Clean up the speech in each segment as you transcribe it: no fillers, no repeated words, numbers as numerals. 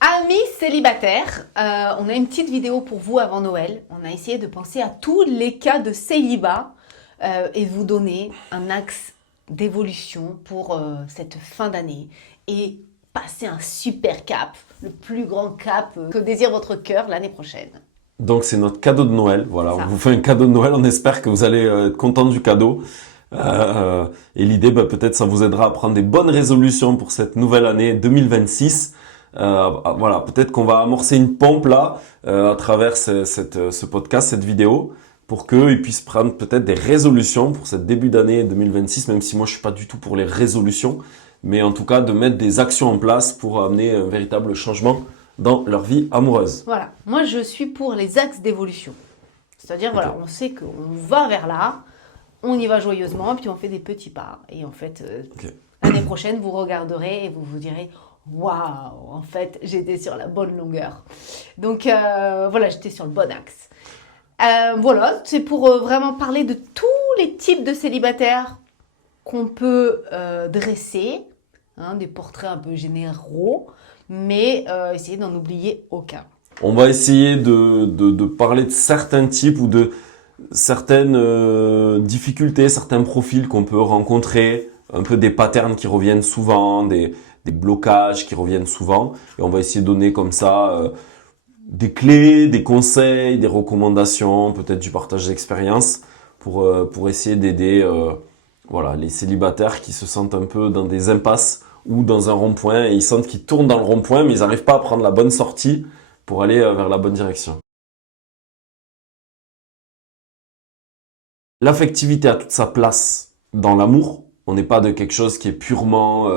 Amis célibataires, on a une petite vidéo pour vous avant Noël. On a essayé de penser à tous les cas de célibat et vous donner un axe d'évolution pour cette fin d'année et passer un super cap, le plus grand cap que désire votre cœur l'année prochaine. Donc c'est notre cadeau de Noël, voilà, Ça. on vous fait un cadeau de Noël, on espère que vous allez être content du cadeau. Et l'idée, peut-être ça vous aidera à prendre des bonnes résolutions pour cette nouvelle année 2026. Voilà, peut-être qu'on va amorcer une pompe là, à travers ce podcast, cette vidéo, pour qu'ils puissent prendre peut-être des résolutions pour cette début d'année 2026, même si moi je suis pas du tout pour les résolutions, mais en tout cas de mettre des actions en place pour amener un véritable changement dans leur vie amoureuse. Voilà, moi je suis pour les axes d'évolution. C'est-à-dire, voilà, on sait qu'on va vers là, on y va joyeusement, puis on fait des petits pas. Et en fait, l'année prochaine, vous regarderez et vous vous direz « Waouh, en fait, j'étais sur la bonne longueur. » Donc voilà, j'étais sur le bon axe. Voilà, c'est pour vraiment parler de tous les types de célibataires qu'on peut dresser, hein, des portraits un peu généraux, mais essayer d'en oublier aucun. On va essayer de parler de certains types ou de certaines difficultés, certains profils qu'on peut rencontrer, un peu des patterns qui reviennent souvent, des blocages qui reviennent souvent. Et on va essayer de donner comme ça des clés, des conseils, des recommandations, peut-être du partage d'expérience pour essayer d'aider voilà, les célibataires qui se sentent un peu dans des impasses ou dans un rond-point et ils sentent qu'ils tournent dans le rond-point mais ils n'arrivent pas à prendre la bonne sortie pour aller vers la bonne direction. L'affectivité a toute sa place dans l'amour. On n'est pas de quelque chose qui est purement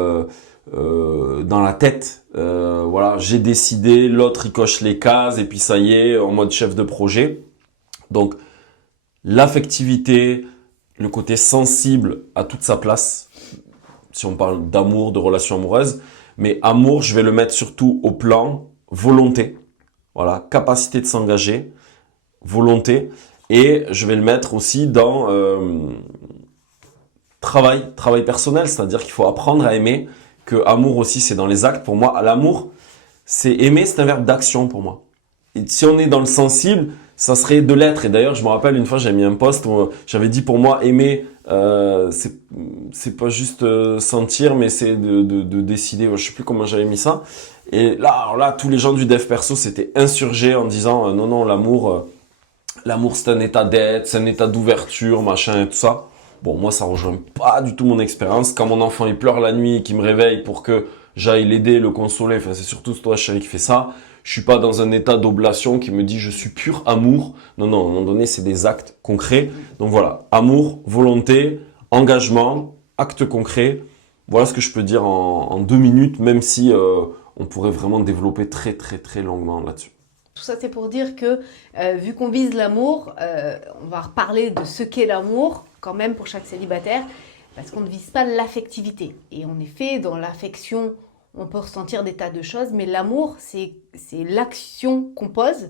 dans la tête. Voilà, j'ai décidé, l'autre il coche les cases et puis ça y est, en mode chef de projet. Donc l'affectivité, le côté sensible a toute sa place. Si on parle d'amour, de relation amoureuse, mais amour, je vais le mettre surtout au plan volonté. Voilà, capacité de s'engager, volonté. Et je vais le mettre aussi dans travail personnel, c'est-à-dire qu'il faut apprendre à aimer, que amour aussi c'est dans les actes. Pour moi, l'amour, c'est aimer, c'est un verbe d'action pour moi. Et si on est dans le sensible, ça serait de l'être. Et d'ailleurs, je me rappelle une fois, j'avais mis un post où j'avais dit pour moi, aimer, c'est pas juste sentir, mais c'est de décider. Je sais plus comment j'avais mis ça. Et là, alors là, tous les gens du dev perso s'étaient insurgés en disant non, non, l'amour c'est un état d'être, c'est un état d'ouverture, machin et tout ça. Bon, moi, ça rejoint pas du tout mon expérience. Quand mon enfant il pleure la nuit et qu'il me réveille pour que j'aille l'aider, le consoler, enfin c'est surtout toi chérie qui fait ça. Je suis pas dans un état d'oblation qui me dit je suis pur amour. Non, non, à un moment donné, c'est des actes concrets. Donc voilà, amour, volonté, engagement, actes concrets. Voilà ce que je peux dire en 2 minutes, même si on pourrait vraiment développer très très très longuement là-dessus. Tout ça, c'est pour dire que, vu qu'on vise l'amour, on va reparler de ce qu'est l'amour, quand même, pour chaque célibataire, parce qu'on ne vise pas l'affectivité. Et en effet, dans l'affection, on peut ressentir des tas de choses, mais l'amour, c'est l'action qu'on pose.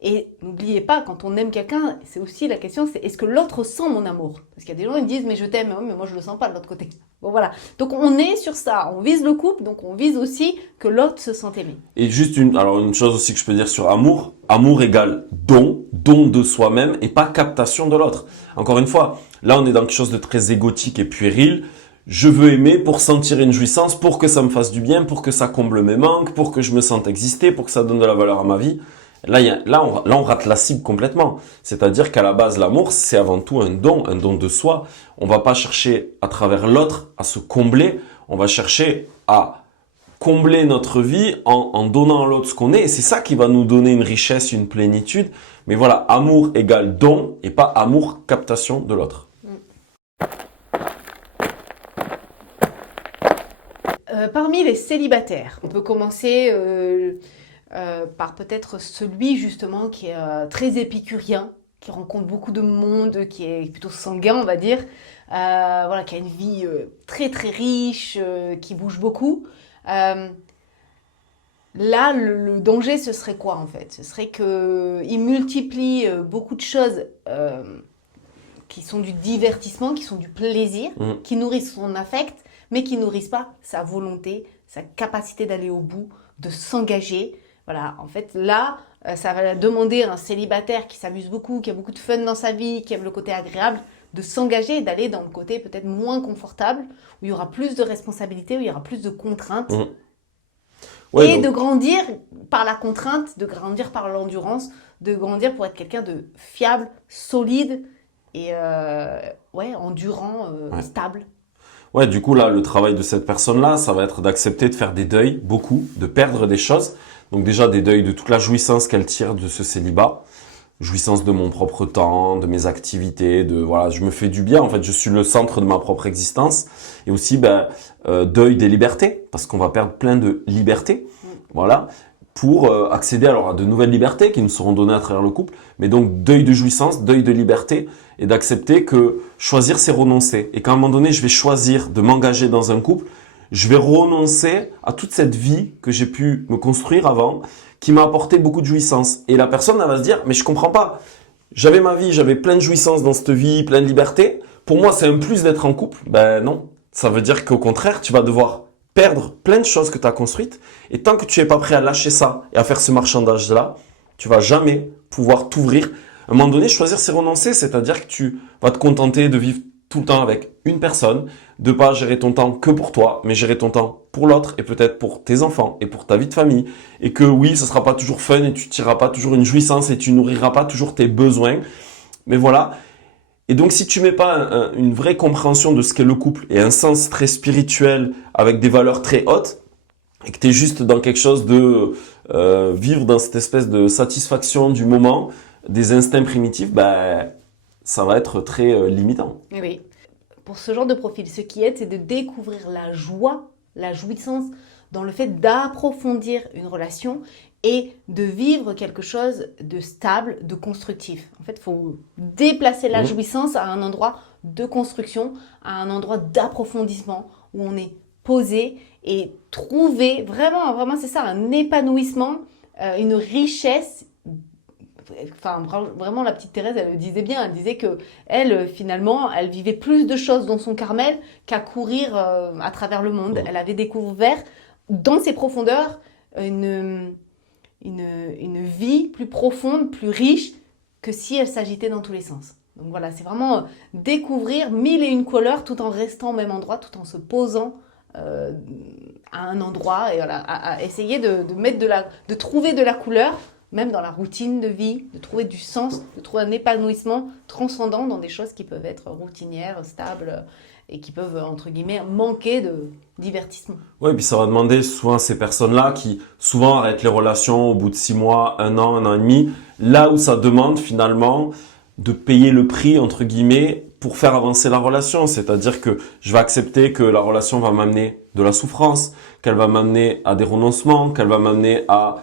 Et n'oubliez pas, quand on aime quelqu'un, c'est aussi la question, c'est est-ce que l'autre sent mon amour? Parce qu'il y a des gens qui disent, mais je t'aime, mais moi je le sens pas de l'autre côté. Bon voilà, donc on est sur ça, on vise le couple, donc on vise aussi que l'autre se sente aimé. Et juste une chose aussi que je peux dire sur amour, amour égale don de soi-même et pas captation de l'autre. Encore une fois, là on est dans quelque chose de très égotique et puéril. Je veux aimer pour sentir une jouissance, pour que ça me fasse du bien, pour que ça comble mes manques, pour que je me sente exister, pour que ça donne de la valeur à ma vie. Là, on rate la cible complètement. C'est-à-dire qu'à la base, l'amour, c'est avant tout un don de soi. On va pas chercher à travers l'autre à se combler. On va chercher à combler notre vie en donnant à l'autre ce qu'on est. Et c'est ça qui va nous donner une richesse, une plénitude. Mais voilà, amour égale don et pas amour captation de l'autre. Parmi les célibataires, on peut commencer par peut-être celui justement qui est très épicurien, qui rencontre beaucoup de monde, qui est plutôt sanguin on va dire, voilà, qui a une vie très très riche, qui bouge beaucoup. Là, le danger ce serait quoi en fait? Ce serait qu'il multiplie beaucoup de choses qui sont du divertissement, qui sont du plaisir, qui nourrissent son affect, mais qui nourrissent pas sa volonté, sa capacité d'aller au bout, de s'engager. Voilà, en fait, là, ça va demander à un célibataire qui s'amuse beaucoup, qui a beaucoup de fun dans sa vie, qui aime le côté agréable, de s'engager et d'aller dans le côté peut-être moins confortable, où il y aura plus de responsabilités, où il y aura plus de contraintes. Ouais, et donc, de grandir par la contrainte, de grandir par l'endurance, de grandir pour être quelqu'un de fiable, solide et endurant, stable. ouais, du coup, là, le travail de cette personne-là, ça va être d'accepter de faire des deuils, beaucoup, de perdre des choses. Donc déjà, des deuils de toute la jouissance qu'elle tire de ce célibat. Jouissance de mon propre temps, de mes activités, voilà, je me fais du bien, en fait, je suis le centre de ma propre existence. Et aussi, deuil des libertés, parce qu'on va perdre plein de libertés, voilà, pour accéder alors à de nouvelles libertés qui nous seront données à travers le couple. Mais donc, deuil de jouissance, deuil de liberté, et d'accepter que choisir, c'est renoncer. Et qu'à un moment donné, je vais choisir de m'engager dans un couple, je vais renoncer à toute cette vie que j'ai pu me construire avant, qui m'a apporté beaucoup de jouissance. Et la personne, elle va se dire, mais je comprends pas. J'avais ma vie, j'avais plein de jouissance dans cette vie, plein de liberté. Pour moi, c'est un plus d'être en couple. Ben non. Ça veut dire qu'au contraire, tu vas devoir perdre plein de choses que tu as construites. Et tant que tu n'es pas prêt à lâcher ça et à faire ce marchandage-là, tu vas jamais pouvoir t'ouvrir. À un moment donné, choisir, c'est renoncer. C'est-à-dire que tu vas te contenter de vivre tout le temps avec une personne, de pas gérer ton temps que pour toi, mais gérer ton temps pour l'autre et peut-être pour tes enfants et pour ta vie de famille. Et que oui, ce sera pas toujours fun et tu tireras pas toujours une jouissance et tu nourriras pas toujours tes besoins. Mais voilà. Et donc, si tu mets pas une vraie compréhension de ce qu'est le couple et un sens très spirituel avec des valeurs très hautes, et que tu es juste dans quelque chose de vivre dans cette espèce de satisfaction du moment, des instincts primitifs, ça va être très limitant. Oui. Pour ce genre de profil, ce qui aide, c'est de découvrir la joie, la jouissance dans le fait d'approfondir une relation et de vivre quelque chose de stable, de constructif. En fait, il faut déplacer la jouissance à un endroit de construction, à un endroit d'approfondissement où on est posé et trouver vraiment, vraiment, c'est ça, un épanouissement, une richesse. Enfin, vraiment, la petite Thérèse, elle le disait bien. Elle disait que elle, finalement, elle vivait plus de choses dans son Carmel qu'à courir à travers le monde. Elle avait découvert dans ses profondeurs une vie plus profonde, plus riche que si elle s'agitait dans tous les sens. Donc voilà, c'est vraiment découvrir mille et une couleurs tout en restant au même endroit, tout en se posant à un endroit et voilà, à essayer de trouver de la couleur, même dans la routine de vie, de trouver du sens, de trouver un épanouissement transcendant dans des choses qui peuvent être routinières, stables et qui peuvent, entre guillemets, manquer de divertissement. Oui, puis ça va demander souvent à ces personnes-là qui souvent arrêtent les relations au bout de 6 mois, un an et demi, là où ça demande finalement de payer le prix, entre guillemets, pour faire avancer la relation. C'est-à-dire que je vais accepter que la relation va m'amener de la souffrance, qu'elle va m'amener à des renoncements, qu'elle va m'amener à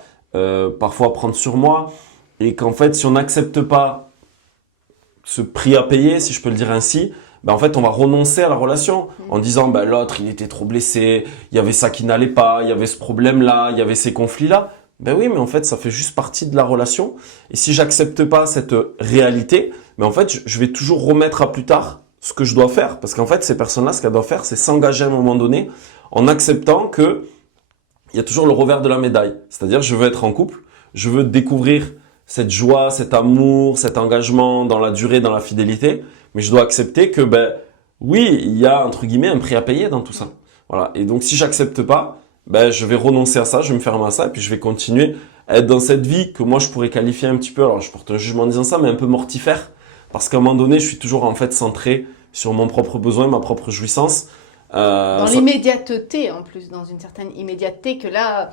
parfois prendre sur moi. Et qu'en fait, si on n'accepte pas ce prix à payer, si je peux le dire ainsi, en fait, on va renoncer à la relation en disant l'autre, il était trop blessé, il y avait ça qui n'allait pas, il y avait ce problème-là, il y avait ces conflits-là. Oui, mais en fait, ça fait juste partie de la relation. Et si j'accepte pas cette réalité, en fait, je vais toujours remettre à plus tard ce que je dois faire. Parce qu'en fait, ces personnes-là, ce qu'elles doivent faire, c'est s'engager à un moment donné en acceptant que il y a toujours le revers de la médaille. C'est-à-dire, je veux être en couple, je veux découvrir cette joie, cet amour, cet engagement dans la durée, dans la fidélité. Mais je dois accepter que, oui, il y a, entre guillemets, un prix à payer dans tout ça. Voilà. Et donc, si j'accepte pas, je vais renoncer à ça, je vais me fermer à ça, et puis je vais continuer à être dans cette vie que moi, je pourrais qualifier un petit peu, alors je porte un jugement en disant ça, mais un peu mortifère. Parce qu'à un moment donné, je suis toujours, en fait, centré sur mon propre besoin, ma propre jouissance. Dans l'immédiateté, en plus, dans une certaine immédiateté, que là,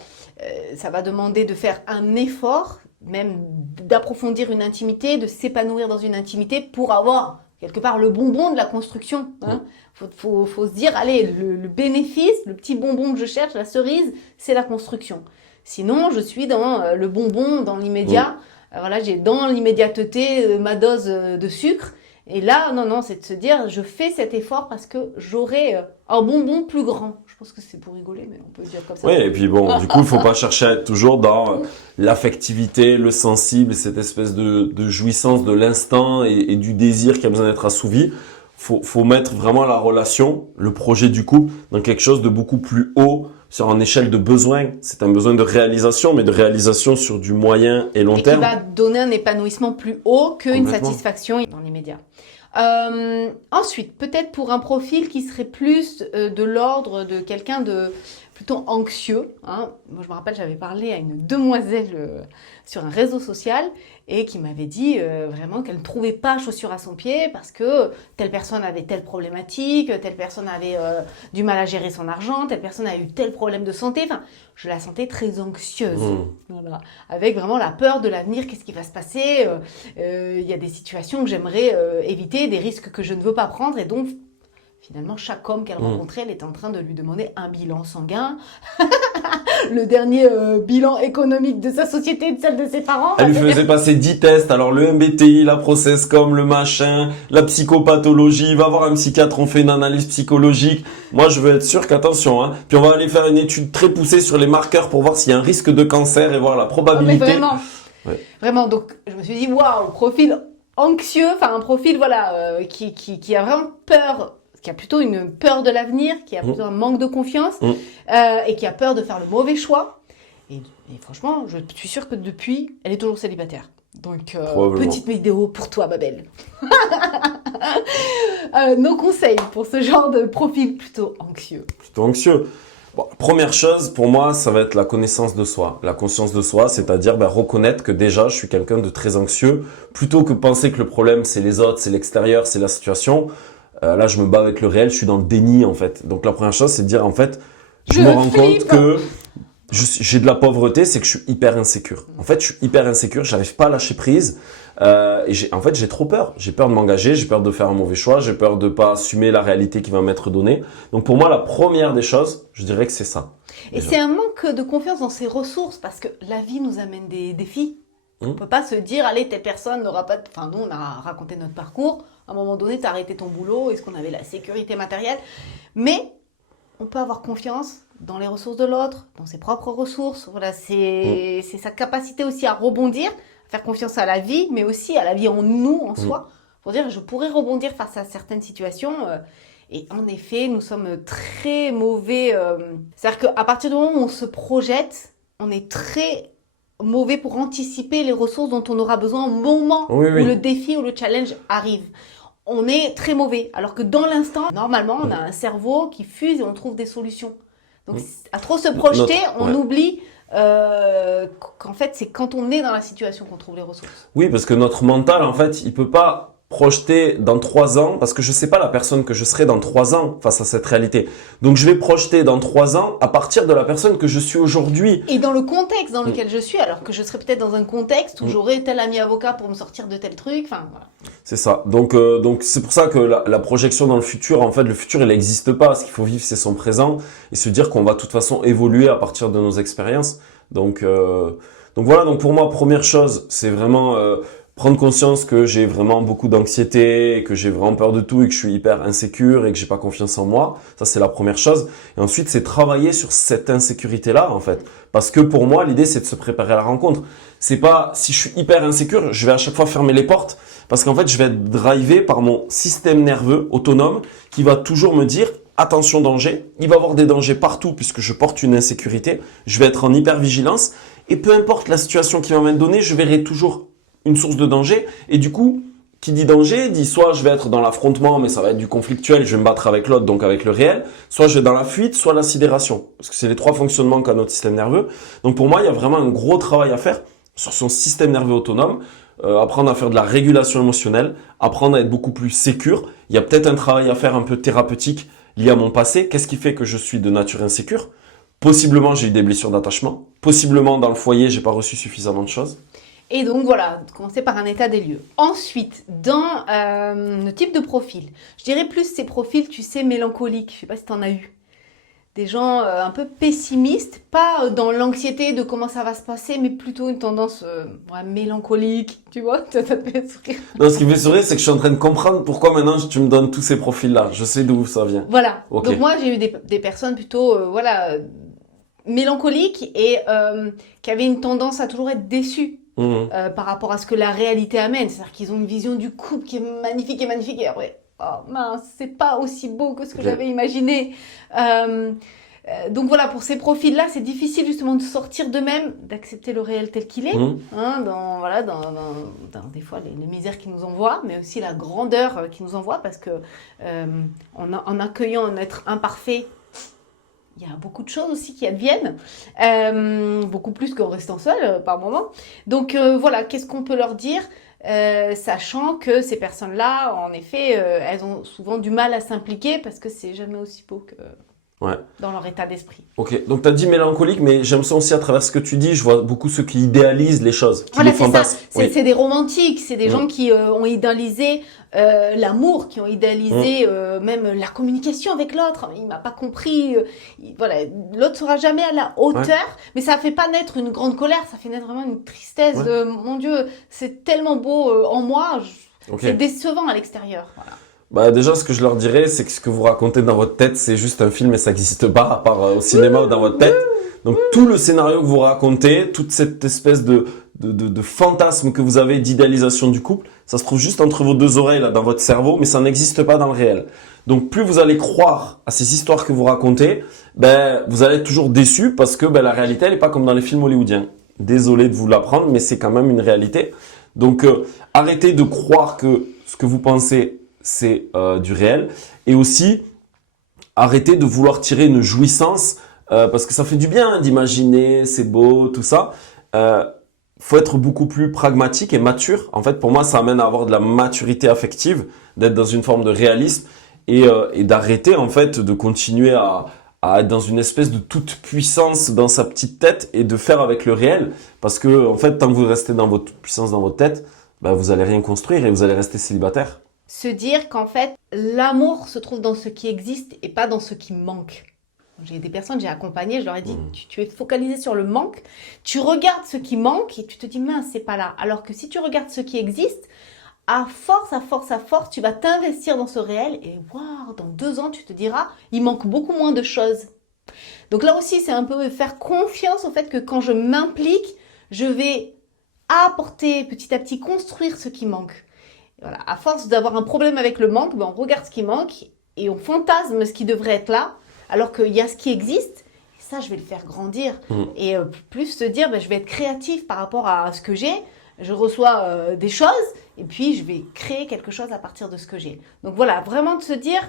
ça va demander de faire un effort, même d'approfondir une intimité, de s'épanouir dans une intimité pour avoir quelque part le bonbon de la construction. Hein. Faut se dire, allez, le bénéfice, le petit bonbon que je cherche, la cerise, c'est la construction. Sinon, je suis dans le bonbon, dans l'immédiat. Voilà, j'ai dans l'immédiateté ma dose de sucre. Et là, non, c'est de se dire, je fais cet effort parce que j'aurai un bonbon plus grand. Je pense que c'est pour rigoler, mais on peut le dire comme ça. Oui, et puis bon, du coup, il faut pas chercher à être toujours dans l'affectivité, le sensible, cette espèce de jouissance de l'instant et du désir qui a besoin d'être assouvi. Faut mettre vraiment la relation, le projet du couple, dans quelque chose de beaucoup plus haut sur une échelle de besoin. C'est un besoin de réalisation, mais de réalisation sur du moyen et long terme. Et qui va donner un épanouissement plus haut qu'une Complètement. satisfaction dans l'immédiat. Ensuite, peut-être pour un profil qui serait plus de l'ordre de quelqu'un de plutôt anxieux. Hein. Moi, je me rappelle, j'avais parlé à une demoiselle sur un réseau social et qui m'avait dit vraiment qu'elle ne trouvait pas chaussure à son pied parce que telle personne avait telle problématique, telle personne avait du mal à gérer son argent, telle personne a eu tel problème de santé. Enfin, je la sentais très anxieuse, voilà, avec vraiment la peur de l'avenir, qu'est-ce qui va se passer. Il y a des situations que j'aimerais éviter, des risques que je ne veux pas prendre et donc finalement, chaque homme qu'elle rencontrait, elle était en train de lui demander un bilan sanguin, le dernier bilan économique de sa société et de celle de ses parents. Elle lui faisait passer 10 tests, alors le MBTI, la Processcom, le machin, la psychopathologie, va voir un psychiatre, on fait une analyse psychologique. Moi, je veux être sûr qu'attention, hein. Puis on va aller faire une étude très poussée sur les marqueurs pour voir s'il y a un risque de cancer et voir la probabilité. Mais vraiment, vraiment. Donc, je me suis dit, waouh, profil anxieux, enfin un profil voilà qui a vraiment peur, qui a plutôt une peur de l'avenir, qui a plutôt un manque de confiance et qui a peur de faire le mauvais choix. Et franchement, je suis sûre que depuis, elle est toujours célibataire. Donc, petite vidéo pour toi, ma belle. Nos conseils pour ce genre de profil plutôt anxieux. Plutôt anxieux. Bon, première chose, pour moi, ça va être la connaissance de soi. La conscience de soi, c'est-à-dire reconnaître que déjà, je suis quelqu'un de très anxieux. Plutôt que penser que le problème, c'est les autres, c'est l'extérieur, c'est la situation. Là, je me bats avec le réel, je suis dans le déni, en fait. Donc, la première chose, c'est de dire, en fait, je me rends compte que j'ai de la pauvreté, c'est que je suis hyper insécure. En fait, je suis hyper insécure, j'arrive pas à lâcher prise. Et j'ai trop peur. J'ai peur de m'engager, j'ai peur de faire un mauvais choix, j'ai peur de pas assumer la réalité qui va m'être donnée. Donc, pour moi, la première des choses, je dirais que c'est ça. Et c'est un manque de confiance dans ses ressources parce que la vie nous amène des défis. On peut pas se dire, allez, telle personne n'aura pas... Enfin, nous, on a raconté notre parcours. À un moment donné, tu as arrêté ton boulot. Est-ce qu'on avait la sécurité matérielle? Mais on peut avoir confiance dans les ressources de l'autre, dans ses propres ressources. Voilà, c'est sa capacité aussi à rebondir, à faire confiance à la vie, mais aussi à la vie en nous, en soi. Pour dire, je pourrais rebondir face à certaines situations. Et en effet, nous sommes très mauvais. C'est-à-dire qu'à partir du moment où on se projette, on est très mauvais pour anticiper les ressources dont on aura besoin au moment où le défi ou le challenge arrive. On est très mauvais. Alors que dans l'instant, normalement, on a un cerveau qui fuse et on trouve des solutions. Donc, à trop se projeter, on oublie qu'en fait, c'est quand on est dans la situation qu'on trouve les ressources. Oui, parce que notre mental, en fait, il peut pas projeter dans 3 ans, parce que je sais pas la personne que je serai dans 3 ans face à cette réalité. Donc, je vais projeter dans 3 ans à partir de la personne que je suis aujourd'hui. Et dans le contexte dans lequel je suis, alors que je serais peut-être dans un contexte où j'aurais tel ami avocat pour me sortir de tel truc, enfin, voilà. C'est ça. Donc c'est pour ça que la projection dans le futur, en fait, le futur, il n'existe pas. Ce qu'il faut vivre, c'est son présent et se dire qu'on va de toute façon évoluer à partir de nos expériences. Donc voilà. Donc pour moi, première chose, c'est vraiment prendre conscience que j'ai vraiment beaucoup d'anxiété, que j'ai vraiment peur de tout et que je suis hyper insécure et que j'ai pas confiance en moi. Ça, c'est la première chose. Et ensuite, c'est travailler sur cette insécurité-là, en fait. Parce que pour moi, l'idée, c'est de se préparer à la rencontre. C'est pas, si je suis hyper insécure, je vais à chaque fois fermer les portes. Parce qu'en fait, je vais être drivé par mon système nerveux autonome qui va toujours me dire attention danger. Il va y avoir des dangers partout puisque je porte une insécurité. Je vais être en hypervigilance et peu importe la situation qui va m'être donnée, je verrai toujours une source de danger. Et du coup, qui dit danger, dit soit je vais être dans l'affrontement, mais ça va être du conflictuel, je vais me battre avec l'autre, donc avec le réel. Soit je vais dans la fuite, soit la sidération. Parce que c'est les 3 fonctionnements qu'a notre système nerveux. Donc pour moi, il y a vraiment un gros travail à faire sur son système nerveux autonome. Apprendre à faire de la régulation émotionnelle, apprendre à être beaucoup plus sécure. Il y a peut-être un travail à faire un peu thérapeutique lié à mon passé. Qu'est-ce qui fait que je suis de nature insécure? Possiblement, j'ai eu des blessures d'attachement. Possiblement, dans le foyer, j'ai pas reçu suffisamment de choses. Et donc voilà, commencer par un état des lieux. Ensuite, dans le type de profil, je dirais plus ces profils, tu sais, mélancoliques. Je sais pas si tu en as eu. Des gens un peu pessimistes, pas dans l'anxiété de comment ça va se passer, mais plutôt une tendance mélancolique, tu vois, ça te fait sourire. Non, ce qui me fait sourire, c'est que je suis en train de comprendre pourquoi maintenant tu me donnes tous ces profils-là. Je sais d'où ça vient. Voilà, Okay. Donc moi j'ai eu des personnes plutôt mélancoliques et qui avaient une tendance à toujours être déçues. Par rapport à ce que la réalité amène. C'est-à-dire qu'ils ont une vision du couple qui est magnifique et après, oh mince, c'est pas aussi beau que ce que j'avais imaginé. Donc voilà, pour ces profils-là, c'est difficile justement de sortir d'eux-mêmes, d'accepter le réel tel qu'il est, hein, dans des fois les misères qu'ils nous envoient, mais aussi la grandeur qu'ils nous envoient, parce que en accueillant un être imparfait, il y a beaucoup de choses aussi qui adviennent, beaucoup plus qu'en restant seul par moment. Donc voilà, qu'est-ce qu'on peut leur dire, sachant que ces personnes-là, en effet, elles ont souvent du mal à s'impliquer parce que c'est jamais aussi beau que dans leur état d'esprit. Ok, donc tu as dit mélancolique, mais j'aime ça aussi à travers ce que tu dis, je vois beaucoup ceux qui idéalisent les choses, qui les fantasment. C'est des romantiques, c'est des gens qui ont idéalisé l'amour, qui ont idéalisé même la communication avec l'autre. Il m'a pas compris, voilà, l'autre sera jamais à la hauteur, mais ça fait pas naître une grande colère, ça fait naître vraiment une tristesse de mon Dieu, c'est tellement beau en moi, c'est décevant à l'extérieur. Voilà. Bah déjà, ce que je leur dirais, c'est que ce que vous racontez dans votre tête, c'est juste un film et ça n'existe pas, à part au cinéma ou dans votre tête. Donc tout le scénario que vous racontez, toute cette espèce de fantasme que vous avez d'idéalisation du couple, ça se trouve juste entre vos deux oreilles, là, dans votre cerveau, mais ça n'existe pas dans le réel. Donc plus vous allez croire à ces histoires que vous racontez, ben vous allez être toujours déçu parce que la réalité, elle n'est pas comme dans les films hollywoodiens. Désolé de vous l'apprendre, mais c'est quand même une réalité. Donc arrêtez de croire que ce que vous pensez c'est du réel, et aussi arrêtez de vouloir tirer une jouissance parce que ça fait du bien d'imaginer, c'est beau, tout ça. Faut être beaucoup plus pragmatique et mature. En fait, pour moi, ça amène à avoir de la maturité affective, d'être dans une forme de réalisme et d'arrêter en fait de continuer à être dans une espèce de toute puissance dans sa petite tête et de faire avec le réel, parce que en fait, tant que vous restez dans votre puissance dans votre tête, vous allez rien construire et vous allez rester célibataire. Se dire qu'en fait, l'amour se trouve dans ce qui existe et pas dans ce qui manque. J'ai des personnes que j'ai accompagnées, je leur ai dit, tu es focalisé sur le manque, tu regardes ce qui manque et tu te dis, mince, c'est pas là. Alors que si tu regardes ce qui existe, à force, tu vas t'investir dans ce réel et waouh, dans 2 ans, tu te diras, il manque beaucoup moins de choses. Donc là aussi, c'est un peu faire confiance au fait que quand je m'implique, je vais apporter petit à petit, construire ce qui manque. Voilà, à force d'avoir un problème avec le manque, on regarde ce qui manque et on fantasme ce qui devrait être là, alors qu'il y a ce qui existe. Et ça, je vais le faire grandir. Et plus se dire, je vais être créatif par rapport à ce que j'ai. Je reçois des choses et puis je vais créer quelque chose à partir de ce que j'ai. Donc voilà, vraiment de se dire,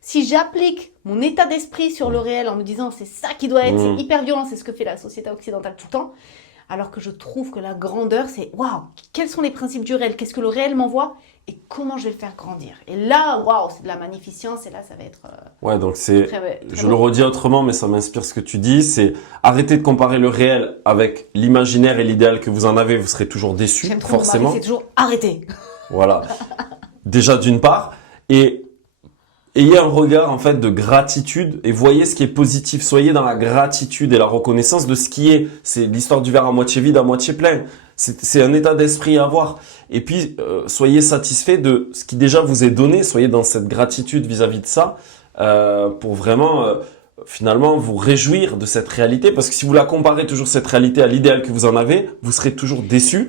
si j'applique mon état d'esprit sur le réel en me disant c'est ça qui doit être, c'est hyper violent, c'est ce que fait la société occidentale tout le temps. Alors que je trouve que la grandeur, c'est waouh, quels sont les principes du réel? Qu'est-ce que le réel m'envoie? Et comment je vais le faire grandir? Et là, waouh, c'est de la magnificence. Et là, ça va être. Ouais, donc c'est. Très je le redis autrement, mais ça m'inspire ce que tu dis. C'est arrêter de comparer le réel avec l'imaginaire et l'idéal que vous en avez. Vous serez toujours déçu, J'aime trop forcément. C'est toujours arrêter. Voilà. Déjà d'une part, et ayez un regard en fait de gratitude et voyez ce qui est positif. Soyez dans la gratitude et la reconnaissance de ce qui est. C'est l'histoire du verre à moitié vide, à moitié plein. C'est un état d'esprit à avoir. Et puis, soyez satisfait de ce qui déjà vous est donné. Soyez dans cette gratitude vis-à-vis de ça pour vraiment, finalement, vous réjouir de cette réalité. Parce que si vous la comparez toujours cette réalité à l'idéal que vous en avez, vous serez toujours déçu.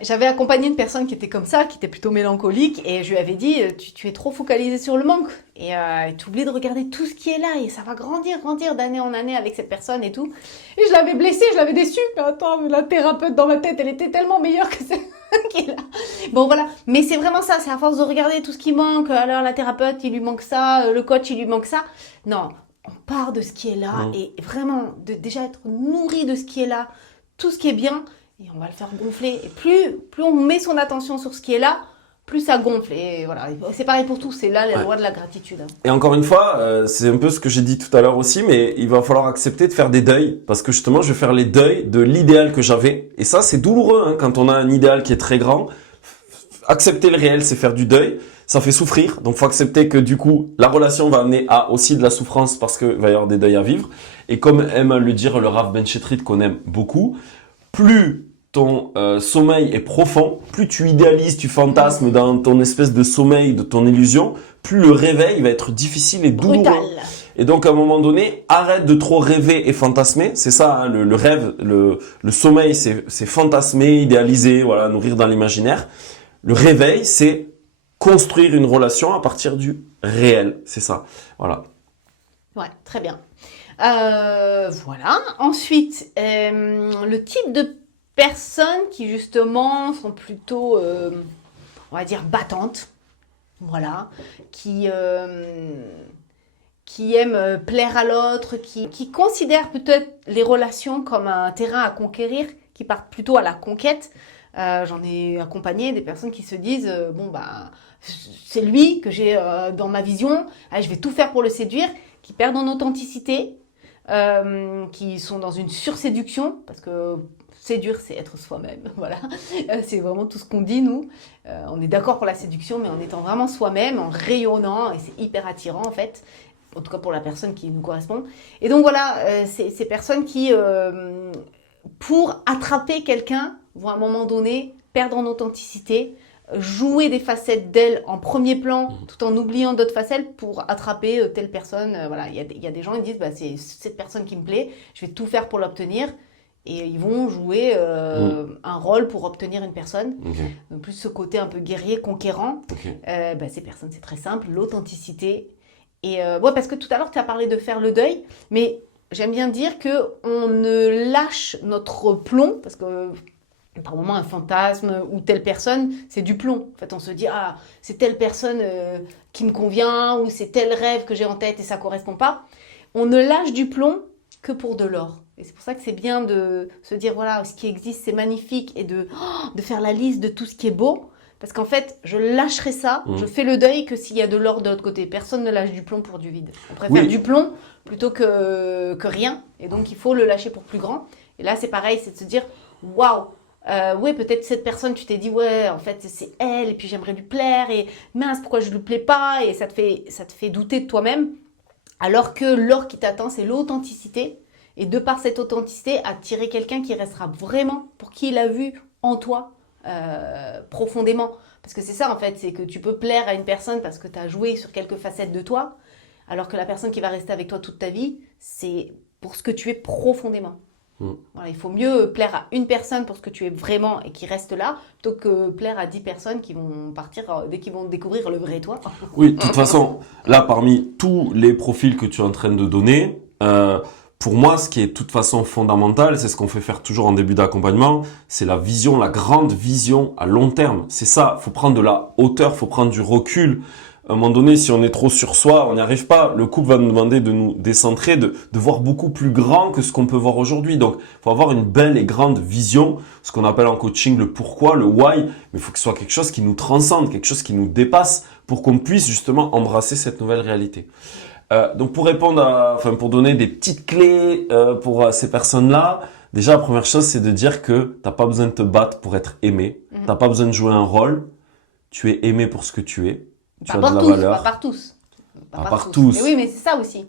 J'avais accompagné une personne qui était comme ça, qui était plutôt mélancolique. Et je lui avais dit, tu es trop focalisé sur le manque. Et tu oublies de regarder tout ce qui est là. Et ça va grandir d'année en année avec cette personne et tout. Et je l'avais blessée, je l'avais déçue. Mais attends, la thérapeute dans ma tête, elle était tellement meilleure que c'est qui est là. Bon voilà, mais c'est vraiment ça, c'est à force de regarder tout ce qui manque. Alors la thérapeute, il lui manque ça, le coach, il lui manque ça. Non, on part de ce qui est là et vraiment de déjà être nourri de ce qui est là, tout ce qui est bien, et on va le faire gonfler. Et plus on met son attention sur ce qui est là, plus ça gonfle. Et voilà, c'est pareil pour tout, c'est là la loi de la gratitude. Et encore une fois, c'est un peu ce que j'ai dit tout à l'heure aussi, mais il va falloir accepter de faire des deuils, parce que justement, je vais faire les deuils de l'idéal que j'avais. Et ça, c'est douloureux quand on a un idéal qui est très grand. Accepter le réel, c'est faire du deuil. Ça fait souffrir, donc faut accepter que du coup, la relation va amener à aussi de la souffrance parce qu'il va y avoir des deuils à vivre. Et comme aime le dire le Rav Ben Chetrit qu'on aime beaucoup, plus ton sommeil est profond, plus tu idéalises, tu fantasmes dans ton espèce de sommeil, de ton illusion, plus le réveil va être difficile et douloureux. Brutal. Et donc à un moment donné, arrête de trop rêver et fantasmer. C'est ça, le rêve, le sommeil, c'est fantasmer, idéaliser, voilà, nourrir dans l'imaginaire. Le réveil, c'est construire une relation à partir du réel. C'est ça, voilà. Ouais, très bien. Voilà. Ensuite, le type de personnes qui justement sont plutôt, on va dire, battantes. Voilà. Qui aiment plaire à l'autre, qui considèrent peut-être les relations comme un terrain à conquérir, qui partent plutôt à la conquête. J'en ai accompagné des personnes qui se disent c'est lui que j'ai dans ma vision, je vais tout faire pour le séduire, qui perdent en authenticité, qui sont dans une surséduction, parce que séduire, c'est être soi-même, voilà. C'est vraiment tout ce qu'on dit, nous. On est d'accord pour la séduction, mais en étant vraiment soi-même, en rayonnant, et c'est hyper attirant, en fait. En tout cas pour la personne qui nous correspond. Et donc voilà, ces personnes qui, pour attraper quelqu'un, vont à un moment donné perdre en authenticité, jouer des facettes d'elle en premier plan, tout en oubliant d'autres facettes pour attraper telle personne. Voilà, il y a des gens qui disent c'est cette personne qui me plaît, je vais tout faire pour l'obtenir. Et ils vont jouer un rôle pour obtenir une personne. Okay. Donc plus ce côté un peu guerrier, conquérant. Okay. Ces personnes, c'est très simple, l'authenticité. Et parce que tout à l'heure, tu as parlé de faire le deuil, mais j'aime bien dire qu'on ne lâche notre plomb, parce que par moment, un fantasme ou telle personne, c'est du plomb. En fait, on se dit, c'est telle personne qui me convient, ou c'est tel rêve que j'ai en tête et ça ne correspond pas. On ne lâche du plomb que pour de l'or. Et c'est pour ça que c'est bien de se dire, voilà, ce qui existe, c'est magnifique, et de faire la liste de tout ce qui est beau. Parce qu'en fait, je lâcherai ça, je fais le deuil que s'il y a de l'or de l'autre côté. Personne ne lâche du plomb pour du vide. On préfère du plomb plutôt que rien. Et donc, il faut le lâcher pour plus grand. Et là, c'est pareil, c'est de se dire, waouh, oui, peut-être cette personne, tu t'es dit, ouais, en fait, c'est elle, et puis j'aimerais lui plaire, et mince, pourquoi je ne lui plais pas, et ça te fait douter de toi-même. Alors que l'or qui t'attend, c'est l'authenticité. Et de par cette authenticité, attirer quelqu'un qui restera vraiment pour qui il a vu en toi profondément. Parce que c'est ça, en fait, c'est que tu peux plaire à une personne parce que tu as joué sur quelques facettes de toi, alors que la personne qui va rester avec toi toute ta vie, c'est pour ce que tu es profondément. Voilà, il faut mieux plaire à une personne pour ce que tu es vraiment et qui reste là, plutôt que plaire à 10 personnes qui vont partir dès qu'ils vont découvrir le vrai toi. Oui, de toute façon, là, parmi tous les profils que tu es en train de donner, pour moi, ce qui est de toute façon fondamental, c'est ce qu'on fait faire toujours en début d'accompagnement, c'est la vision, la grande vision à long terme. C'est ça, faut prendre de la hauteur, faut prendre du recul. À un moment donné, si on est trop sur soi, on n'y arrive pas. Le couple va nous demander de nous décentrer, de voir beaucoup plus grand que ce qu'on peut voir aujourd'hui. Donc, faut avoir une belle et grande vision, ce qu'on appelle en coaching le pourquoi, le why. Mais il faut que ce soit quelque chose qui nous transcende, quelque chose qui nous dépasse pour qu'on puisse justement embrasser cette nouvelle réalité. Donc pour pour donner des petites clés pour ces personnes-là, déjà la première chose c'est de dire que t'as pas besoin de te battre pour être aimé, t'as pas besoin de jouer un rôle, tu es aimé pour ce que tu es, tu as de la valeur. Pas par tous. Pas par tous. Mais oui, mais c'est ça aussi.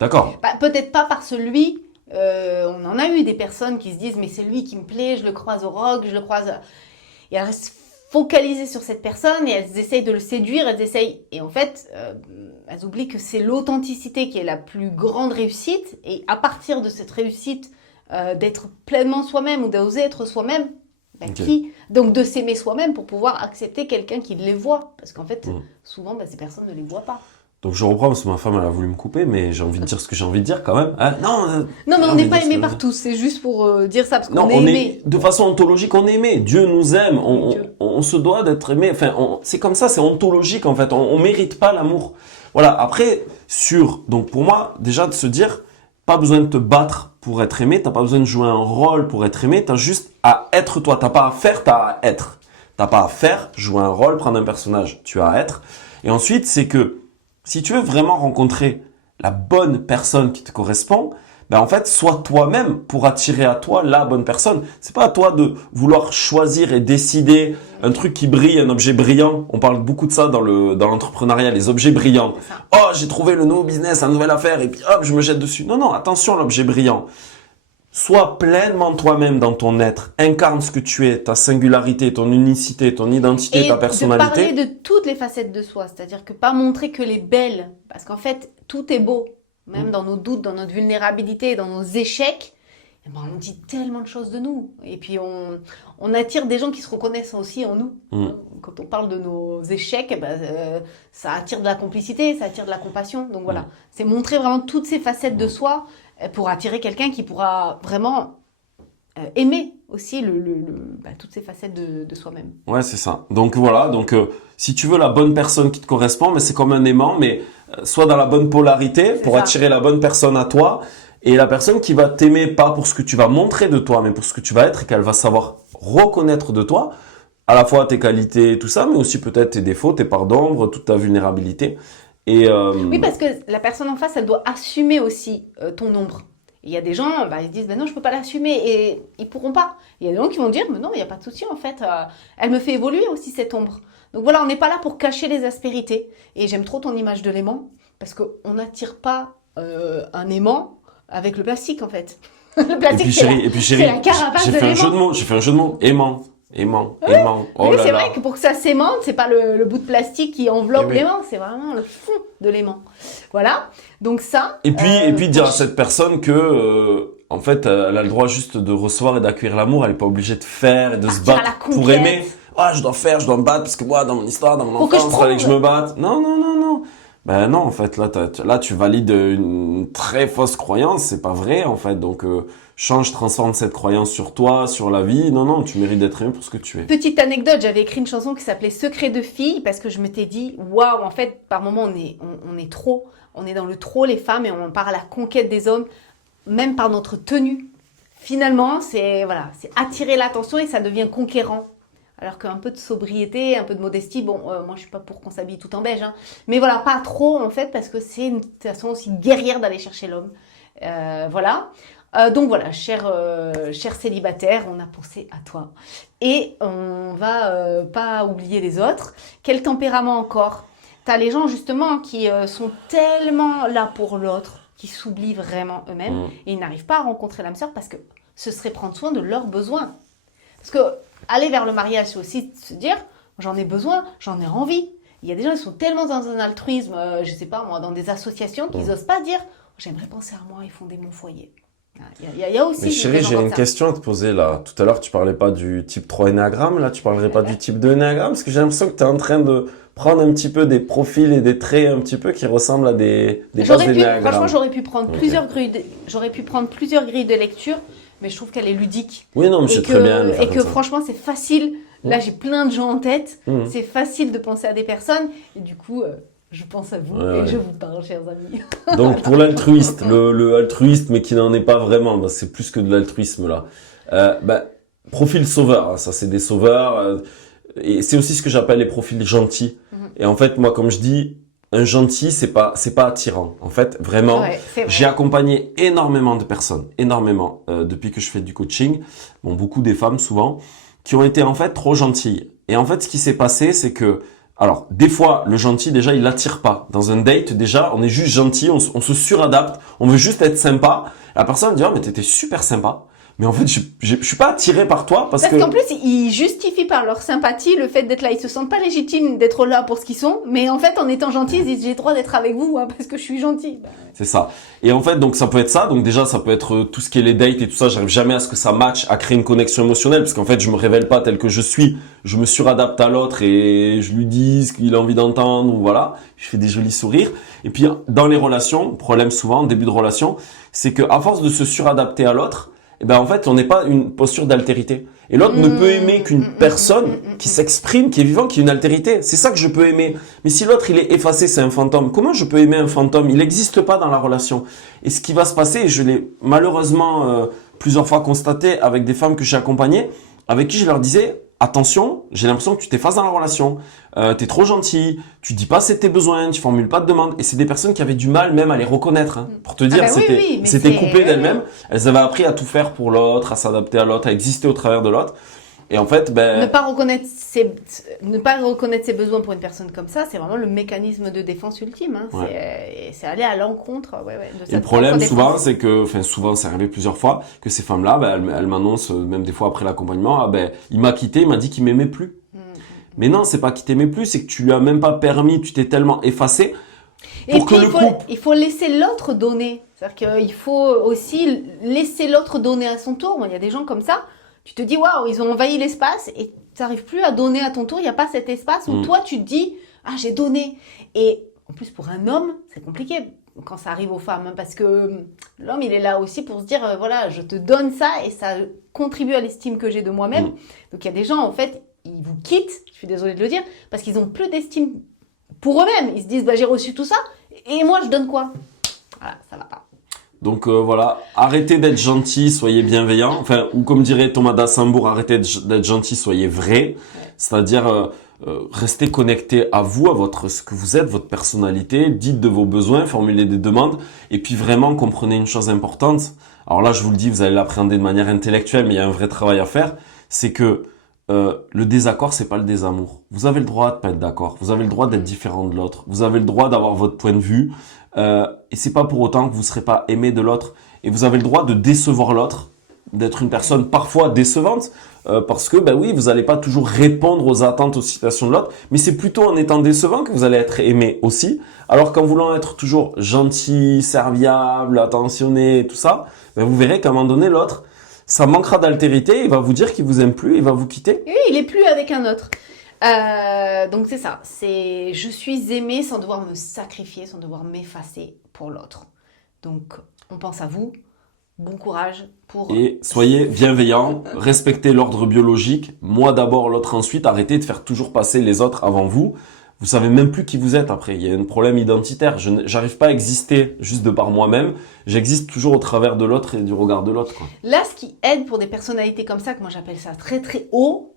D'accord. Peut-être pas par celui. On en a eu des personnes qui se disent mais c'est lui qui me plaît, je le croise au rock, je le croise. Et elles restent focalisées sur cette personne et elles essayent de le séduire, et en fait elles oublient que c'est l'authenticité qui est la plus grande réussite, et à partir de cette réussite d'être pleinement soi-même ou d'oser être soi-même, donc de s'aimer soi-même pour pouvoir accepter quelqu'un qui les voit, parce qu'en fait souvent ces personnes ne les voient pas. Donc je reprends parce que ma femme elle a voulu me couper, mais j'ai envie de dire ce que j'ai envie de dire quand même. Non, mais on n'est pas aimé par tous, c'est juste pour dire ça, parce qu'on est aimé. De façon ontologique, on est aimé. Dieu nous aime, on se doit d'être aimé. Enfin, c'est comme ça, c'est ontologique en fait. On mérite pas l'amour. Voilà. Après, donc pour moi, déjà de se dire, pas besoin de te battre pour être aimé, t'as pas besoin de jouer un rôle pour être aimé, t'as juste à être toi. T'as pas à faire, t'as à être. T'as pas à faire, jouer un rôle, prendre un personnage. Tu as à être. Et ensuite, c'est que si tu veux vraiment rencontrer la bonne personne qui te correspond, en fait, sois toi-même pour attirer à toi la bonne personne. C'est pas à toi de vouloir choisir et décider un truc qui brille, un objet brillant. On parle beaucoup de ça dans l'entrepreneuriat, les objets brillants. Oh, j'ai trouvé le nouveau business, la nouvelle affaire, et puis hop, je me jette dessus. Non, attention, l'objet brillant. Sois pleinement toi-même dans ton être, incarne ce que tu es, ta singularité, ton unicité, ton identité, ta personnalité. Et de parler de toutes les facettes de soi, c'est-à-dire que pas montrer que les belles, parce qu'en fait, tout est beau, même dans nos doutes, dans notre vulnérabilité, dans nos échecs, eh ben, on dit tellement de choses de nous. Et puis, on attire des gens qui se reconnaissent aussi en nous. Quand on parle de nos échecs, eh ben, ça attire de la complicité, ça attire de la compassion. Donc voilà, c'est montrer vraiment toutes ces facettes de soi pour attirer quelqu'un qui pourra vraiment aimer aussi toutes ces facettes de soi-même. Ouais, c'est ça. Donc voilà, si tu veux la bonne personne qui te correspond, mais c'est comme un aimant, mais soit dans la bonne polarité pour attirer la bonne personne à toi, et la personne qui va t'aimer pas pour ce que tu vas montrer de toi, mais pour ce que tu vas être, et qu'elle va savoir reconnaître de toi, à la fois tes qualités, tout ça, mais aussi peut-être tes défauts, tes parts d'ombre, toute ta vulnérabilité. Oui, parce que la personne en face, elle doit assumer aussi ton ombre. Il y a des gens, ils disent, non, je peux pas l'assumer, et ils pourront pas. Il y a des gens qui vont dire, mais non, il n'y a pas de souci, en fait, elle me fait évoluer aussi cette ombre. Donc voilà, on n'est pas là pour cacher les aspérités. Et j'aime trop ton image de l'aimant, parce qu'on n'attire pas un aimant avec le plastique, en fait. Le plastique, c'est la carapace de l'aimant. J'ai fait un jeu de mots. Aimant. Ouais. Aimant. Oh mais là c'est là. vrai que pour que ça s'aimante, c'est pas le bout de plastique qui enveloppe l'aimant, c'est vraiment le fond de l'aimant. Voilà. Donc ça. Et puis dire à cette personne que en fait, elle a le droit juste de recevoir et d'accueillir l'amour. Elle est pas obligée de faire et de se battre pour aimer. Ah, je dois me battre parce que moi, dans mon histoire, dans mon enfance, il fallait que je me batte. Non. Ben non, en fait, là, tu valides une très fausse croyance. C'est pas vrai, en fait. Donc, transforme cette croyance sur toi, sur la vie. Non, tu mérites d'être aimé pour ce que tu es. Petite anecdote, j'avais écrit une chanson qui s'appelait Secret de fille parce que je m'étais dit, waouh, en fait, par moments, on est dans le trop, les femmes, et on part à la conquête des hommes, même par notre tenue. Finalement, c'est attirer l'attention et ça devient conquérant. Alors qu'un peu de sobriété, un peu de modestie, moi je suis pas pour qu'on s'habille tout en beige, hein. Mais voilà, pas trop en fait, parce que c'est une façon aussi guerrière d'aller chercher l'homme. Voilà. Donc voilà, cher célibataire, on a pensé à toi. Et on va pas oublier les autres. Quel tempérament encore? T'as les gens justement qui sont tellement là pour l'autre, qui s'oublient vraiment eux-mêmes, et ils n'arrivent pas à rencontrer l'âme sœur parce que ce serait prendre soin de leurs besoins. Parce que aller vers le mariage, c'est aussi se dire, j'en ai besoin, j'en ai envie. Il y a des gens qui sont tellement dans un altruisme, je sais pas moi, dans des associations, qu'ils n'osent pas dire, j'aimerais penser à moi et fonder mon foyer. Il y a aussi. Mais chérie, j'ai une question à te poser là. Tout à l'heure, tu parlais pas du type 3 Ennéagramme, là, tu parlerais pas du type 2 Ennéagramme, parce que j'ai l'impression que tu es en train de prendre un petit peu des profils et des traits un petit peu qui ressemblent à des bases d'Ennéagramme. Franchement, j'aurais pu prendre plusieurs grilles de lecture, mais je trouve qu'elle est ludique. Oui, non, mais c'est très bien. Et que franchement, c'est facile. Là, j'ai plein de gens en tête. C'est facile de penser à des personnes. Et du coup, je pense à vous et je vous parle, chers amis. Donc, pour l'altruiste, le altruiste, mais qui n'en est pas vraiment, c'est plus que de l'altruisme, là. Profil sauveur, hein, ça, c'est des sauveurs. Et c'est aussi ce que j'appelle les profils gentils. Et en fait, moi, comme je dis, un gentil, c'est pas attirant. En fait, vraiment, j'ai accompagné énormément de personnes, depuis que je fais du coaching. Beaucoup des femmes, souvent, qui ont été en fait trop gentilles. Et en fait, ce qui s'est passé, c'est que, alors, des fois, le gentil, déjà, il attire pas. Dans un date, déjà, on est juste gentil, on se suradapte, on veut juste être sympa. La personne dit, oh, mais t'étais super sympa. Mais en fait, je suis pas attiré par toi parce que... qu'en plus, ils justifient par leur sympathie le fait d'être là. Ils se sentent pas légitimes d'être là pour ce qu'ils sont. Mais en fait, en étant gentils, ils disent, j'ai le droit d'être avec vous, hein, parce que je suis gentil. C'est ça. Et en fait, donc, ça peut être ça. Donc, déjà, ça peut être tout ce qui est les dates et tout ça. J'arrive jamais à ce que ça matche, à créer une connexion émotionnelle. Parce qu'en fait, je me révèle pas tel que je suis. Je me suradapte à l'autre et je lui dis ce qu'il a envie d'entendre, ou voilà. Je fais des jolis sourires. Et puis, dans les relations, problème souvent, en début de relation, c'est que, à force de se suradapter à l'autre, en fait, on n'est pas une posture d'altérité. Et l'autre ne peut aimer qu'une personne qui s'exprime, qui est vivant, qui est une altérité. C'est ça que je peux aimer. Mais si l'autre, il est effacé, c'est un fantôme. Comment je peux aimer un fantôme? Il n'existe pas dans la relation. Et ce qui va se passer, et je l'ai malheureusement plusieurs fois constaté avec des femmes que j'ai accompagnées, avec qui je leur disais, attention, j'ai l'impression que tu t'effaces dans la relation, t'es trop gentil, tu dis pas c'est tes besoins, tu formules pas de demandes. Et c'est des personnes qui avaient du mal même à les reconnaître. Hein. Pour te dire, c'était coupé d'elles-mêmes. Elles avaient appris à tout faire pour l'autre, à s'adapter à l'autre, à exister au travers de l'autre. Et en fait, ne pas reconnaître ses besoins pour une personne comme ça, c'est vraiment le mécanisme de défense ultime. Hein. C'est aller à l'encontre de cette Et le problème, souvent, c'est que, souvent, c'est arrivé plusieurs fois, que ces femmes-là, elles m'annoncent, même des fois après l'accompagnement, il m'a quitté, il m'a dit qu'il m'aimait plus. Mais non, c'est pas qu'il t'aimait plus, c'est que tu lui as même pas permis, tu t'es tellement effacé. Et puis, il faut laisser l'autre donner. C'est-à-dire qu'il faut aussi laisser l'autre donner à son tour. Bon, il y a des gens comme ça, tu te dis, waouh, ils ont envahi l'espace et tu n'arrives plus à donner à ton tour. Il n'y a pas cet espace où toi, tu te dis, ah, j'ai donné. Et en plus, pour un homme, c'est compliqué quand ça arrive aux femmes. Hein, parce que l'homme, il est là aussi pour se dire, voilà, je te donne ça et ça contribue à l'estime que j'ai de moi-même. Donc, il y a des gens, en fait, ils vous quittent, je suis désolée de le dire, parce qu'ils n'ont plus d'estime pour eux-mêmes. Ils se disent, bah, j'ai reçu tout ça et moi, je donne quoi? Voilà, ça va pas. Donc voilà, arrêtez d'être gentil, soyez bienveillant. Enfin, ou comme dirait Thomas d'Assembourg, arrêtez d'être gentil, soyez vrai. C'est-à-dire, restez connecté à vous, à ce que vous êtes, votre personnalité. Dites de vos besoins, formulez des demandes. Et puis vraiment, comprenez une chose importante. Alors là, je vous le dis, vous allez l'appréhender de manière intellectuelle, mais il y a un vrai travail à faire. C'est que le désaccord, c'est pas le désamour. Vous avez le droit de pas être d'accord. Vous avez le droit d'être différent de l'autre. Vous avez le droit d'avoir votre point de vue. Et c'est pas pour autant que vous serez pas aimé de l'autre. Et vous avez le droit de décevoir l'autre, d'être une personne parfois décevante, parce que ben oui, vous allez pas toujours répondre aux attentes, aux situations de l'autre. Mais c'est plutôt en étant décevant que vous allez être aimé aussi. Alors qu'en voulant être toujours gentil, serviable, attentionné, tout ça, ben vous verrez qu'à un moment donné, l'autre, ça manquera d'altérité, il va vous dire qu'il vous aime plus, il va vous quitter. Oui, il est plus avec un autre. Donc c'est ça, c'est je suis aimée sans devoir me sacrifier, sans devoir m'effacer pour l'autre. Donc on pense à vous, bon courage pour... Et soyez bienveillants, respectez l'ordre biologique, moi d'abord, l'autre ensuite, arrêtez de faire toujours passer les autres avant vous. Vous savez même plus qui vous êtes après, il y a un problème identitaire, j'arrive pas à exister juste de par moi-même, j'existe toujours au travers de l'autre et du regard de l'autre. Là, ce qui aide pour des personnalités comme ça, que moi j'appelle ça très très haut,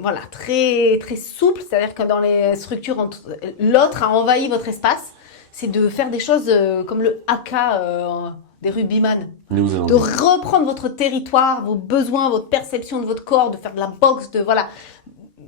voilà, très très souple, c'est-à-dire que dans les structures, l'autre a envahi votre espace, c'est de faire des choses comme le haka des rugbyman, de reprendre votre territoire, vos besoins, votre perception de votre corps, de faire de la boxe, de voilà.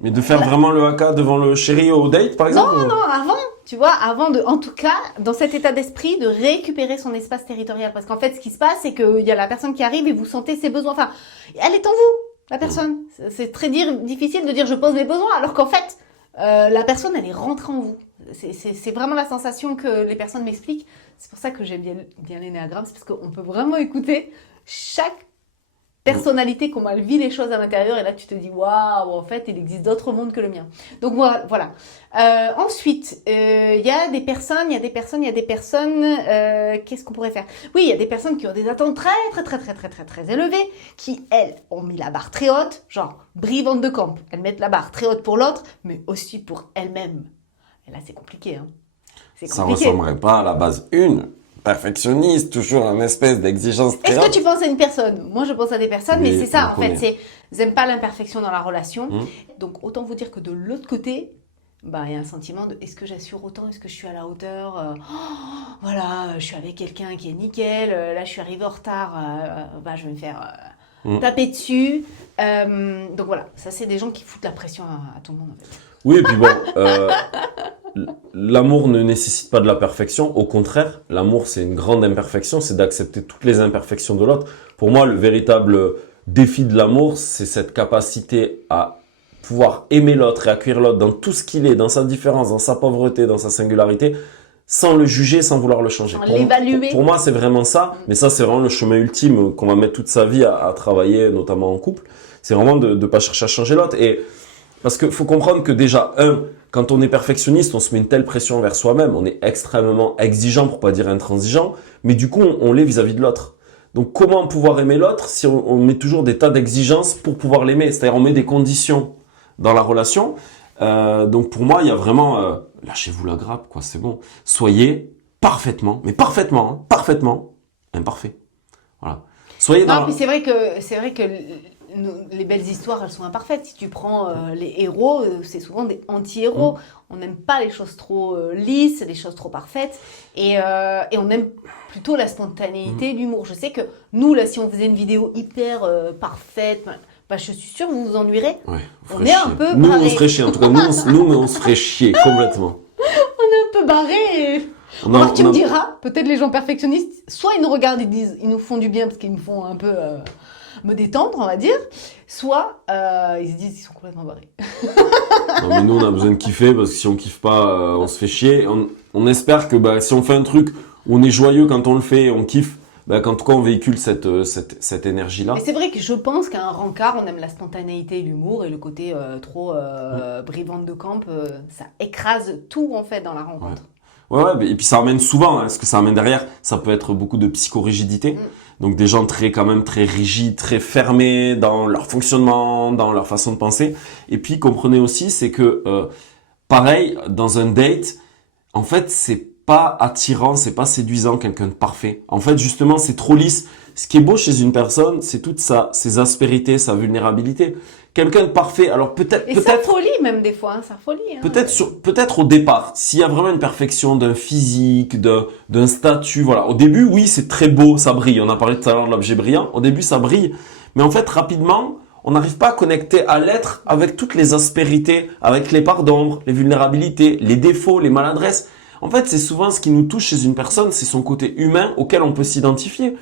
Mais de faire vraiment le haka devant le chéri au date, par exemple? Non, avant, tu vois, avant de, en tout cas, dans cet état d'esprit, de récupérer son espace territorial. Parce qu'en fait, ce qui se passe, c'est qu'il y a la personne qui arrive et vous sentez ses besoins. Enfin, elle est en vous, la personne. C'est très difficile de dire je pose mes besoins, alors qu'en fait, la personne, elle est rentrée en vous. C'est vraiment la sensation que les personnes m'expliquent. C'est pour ça que j'aime bien l'énéagramme, c'est parce qu'on peut vraiment écouter chaque personnalité, comment elle vit les choses à l'intérieur, et là tu te dis waouh, en fait il existe d'autres mondes que le mien. Donc voilà. Ensuite, il y a des personnes, qu'est-ce qu'on pourrait faire? Oui, il y a des personnes qui ont des attentes très élevées, qui elles ont mis la barre très haute, genre Brie Van de Camp, elles mettent la barre très haute pour l'autre, mais aussi pour elles-mêmes. Et là c'est compliqué, hein. Ça ressemblerait pas à la base une perfectionniste, toujours une espèce d'exigence très haute. Est-ce que tu penses à une personne? Moi, je pense à des personnes, mais c'est ça, en fait. Ils n'aiment pas l'imperfection dans la relation. Donc, autant vous dire que de l'autre côté, bah, il y a un sentiment de est-ce que j'assure autant? Est-ce que je suis à la hauteur? Voilà, je suis avec quelqu'un qui est nickel. Là, je suis arrivée en retard. Bah, je vais me faire taper dessus. Donc, voilà, ça, c'est des gens qui foutent la pression à tout le monde, en fait. Oui, et puis bon... L'amour ne nécessite pas de la perfection, au contraire, l'amour c'est une grande imperfection, c'est d'accepter toutes les imperfections de l'autre. Pour moi, le véritable défi de l'amour, c'est cette capacité à pouvoir aimer l'autre et accueillir l'autre dans tout ce qu'il est, dans sa différence, dans sa pauvreté, dans sa singularité, sans le juger, sans vouloir le changer. Sans l'évaluer. Pour moi, c'est vraiment ça, mais ça c'est vraiment le chemin ultime qu'on va mettre toute sa vie à travailler, notamment en couple. C'est vraiment de ne pas chercher à changer l'autre. Et parce qu'il faut comprendre que déjà, quand on est perfectionniste, on se met une telle pression envers soi-même, on est extrêmement exigeant pour pas dire intransigeant, mais du coup, on l'est vis-à-vis de l'autre. Donc, comment pouvoir aimer l'autre si on met toujours des tas d'exigences pour pouvoir l'aimer? C'est-à-dire, on met des conditions dans la relation. Donc, pour moi, il y a vraiment, lâchez-vous la grappe, quoi, c'est bon. Soyez parfaitement, mais parfaitement, hein, parfaitement imparfait. Voilà. Soyez dans... Non, puis c'est vrai que les belles histoires, elles sont imparfaites. Si tu prends les héros, c'est souvent des anti-héros. On n'aime pas les choses trop lisses, les choses trop parfaites. Et on aime plutôt la spontanéité, l'humour. Je sais que nous, là, si on faisait une vidéo hyper parfaite, bah, je suis sûre que vous vous ennuierez. Ouais, on est un peu barré. Nous, on se ferait chier. En tout cas, nous, on se ferait chier complètement. On est un peu barré. Tu me diras, peut-être les gens perfectionnistes, soit ils nous regardent et disent, ils nous font du bien parce qu'ils nous font un peu... me détendre, on va dire, soit ils se disent qu'ils sont complètement barrés. Non, mais nous, on a besoin de kiffer parce que si on kiffe pas, on se fait chier. On espère que si on fait un truc où on est joyeux quand on le fait, on kiffe, qu'en tout cas, on véhicule cette énergie-là. Mais c'est vrai que je pense qu'à un rencard, on aime la spontanéité, l'humour et le côté trop brivante de camp. Ça écrase tout, en fait, dans la rencontre. Ouais, et puis ça amène souvent, hein, ce que ça amène derrière, ça peut être beaucoup de psychorigidité. Donc des gens quand même très rigides, très fermés dans leur fonctionnement, dans leur façon de penser. Et puis comprenez aussi, c'est que pareil, dans un date, en fait, c'est pas attirant, c'est pas séduisant quelqu'un de parfait. En fait, justement, c'est trop lisse. Ce qui est beau chez une personne, c'est toute ses aspérités, sa vulnérabilité. Quelqu'un de parfait, alors peut-être... sa folie même des fois, sa folie. Hein. Peut-être au départ, s'il y a vraiment une perfection d'un physique, d'un statut, voilà. Au début, oui, c'est très beau, ça brille. On a parlé tout à l'heure de l'objet brillant. Au début, ça brille. Mais en fait, rapidement, on n'arrive pas à connecter à l'être avec toutes les aspérités, avec les parts d'ombre, les vulnérabilités, les défauts, les maladresses. En fait, c'est souvent ce qui nous touche chez une personne, c'est son côté humain auquel on peut s'identifier.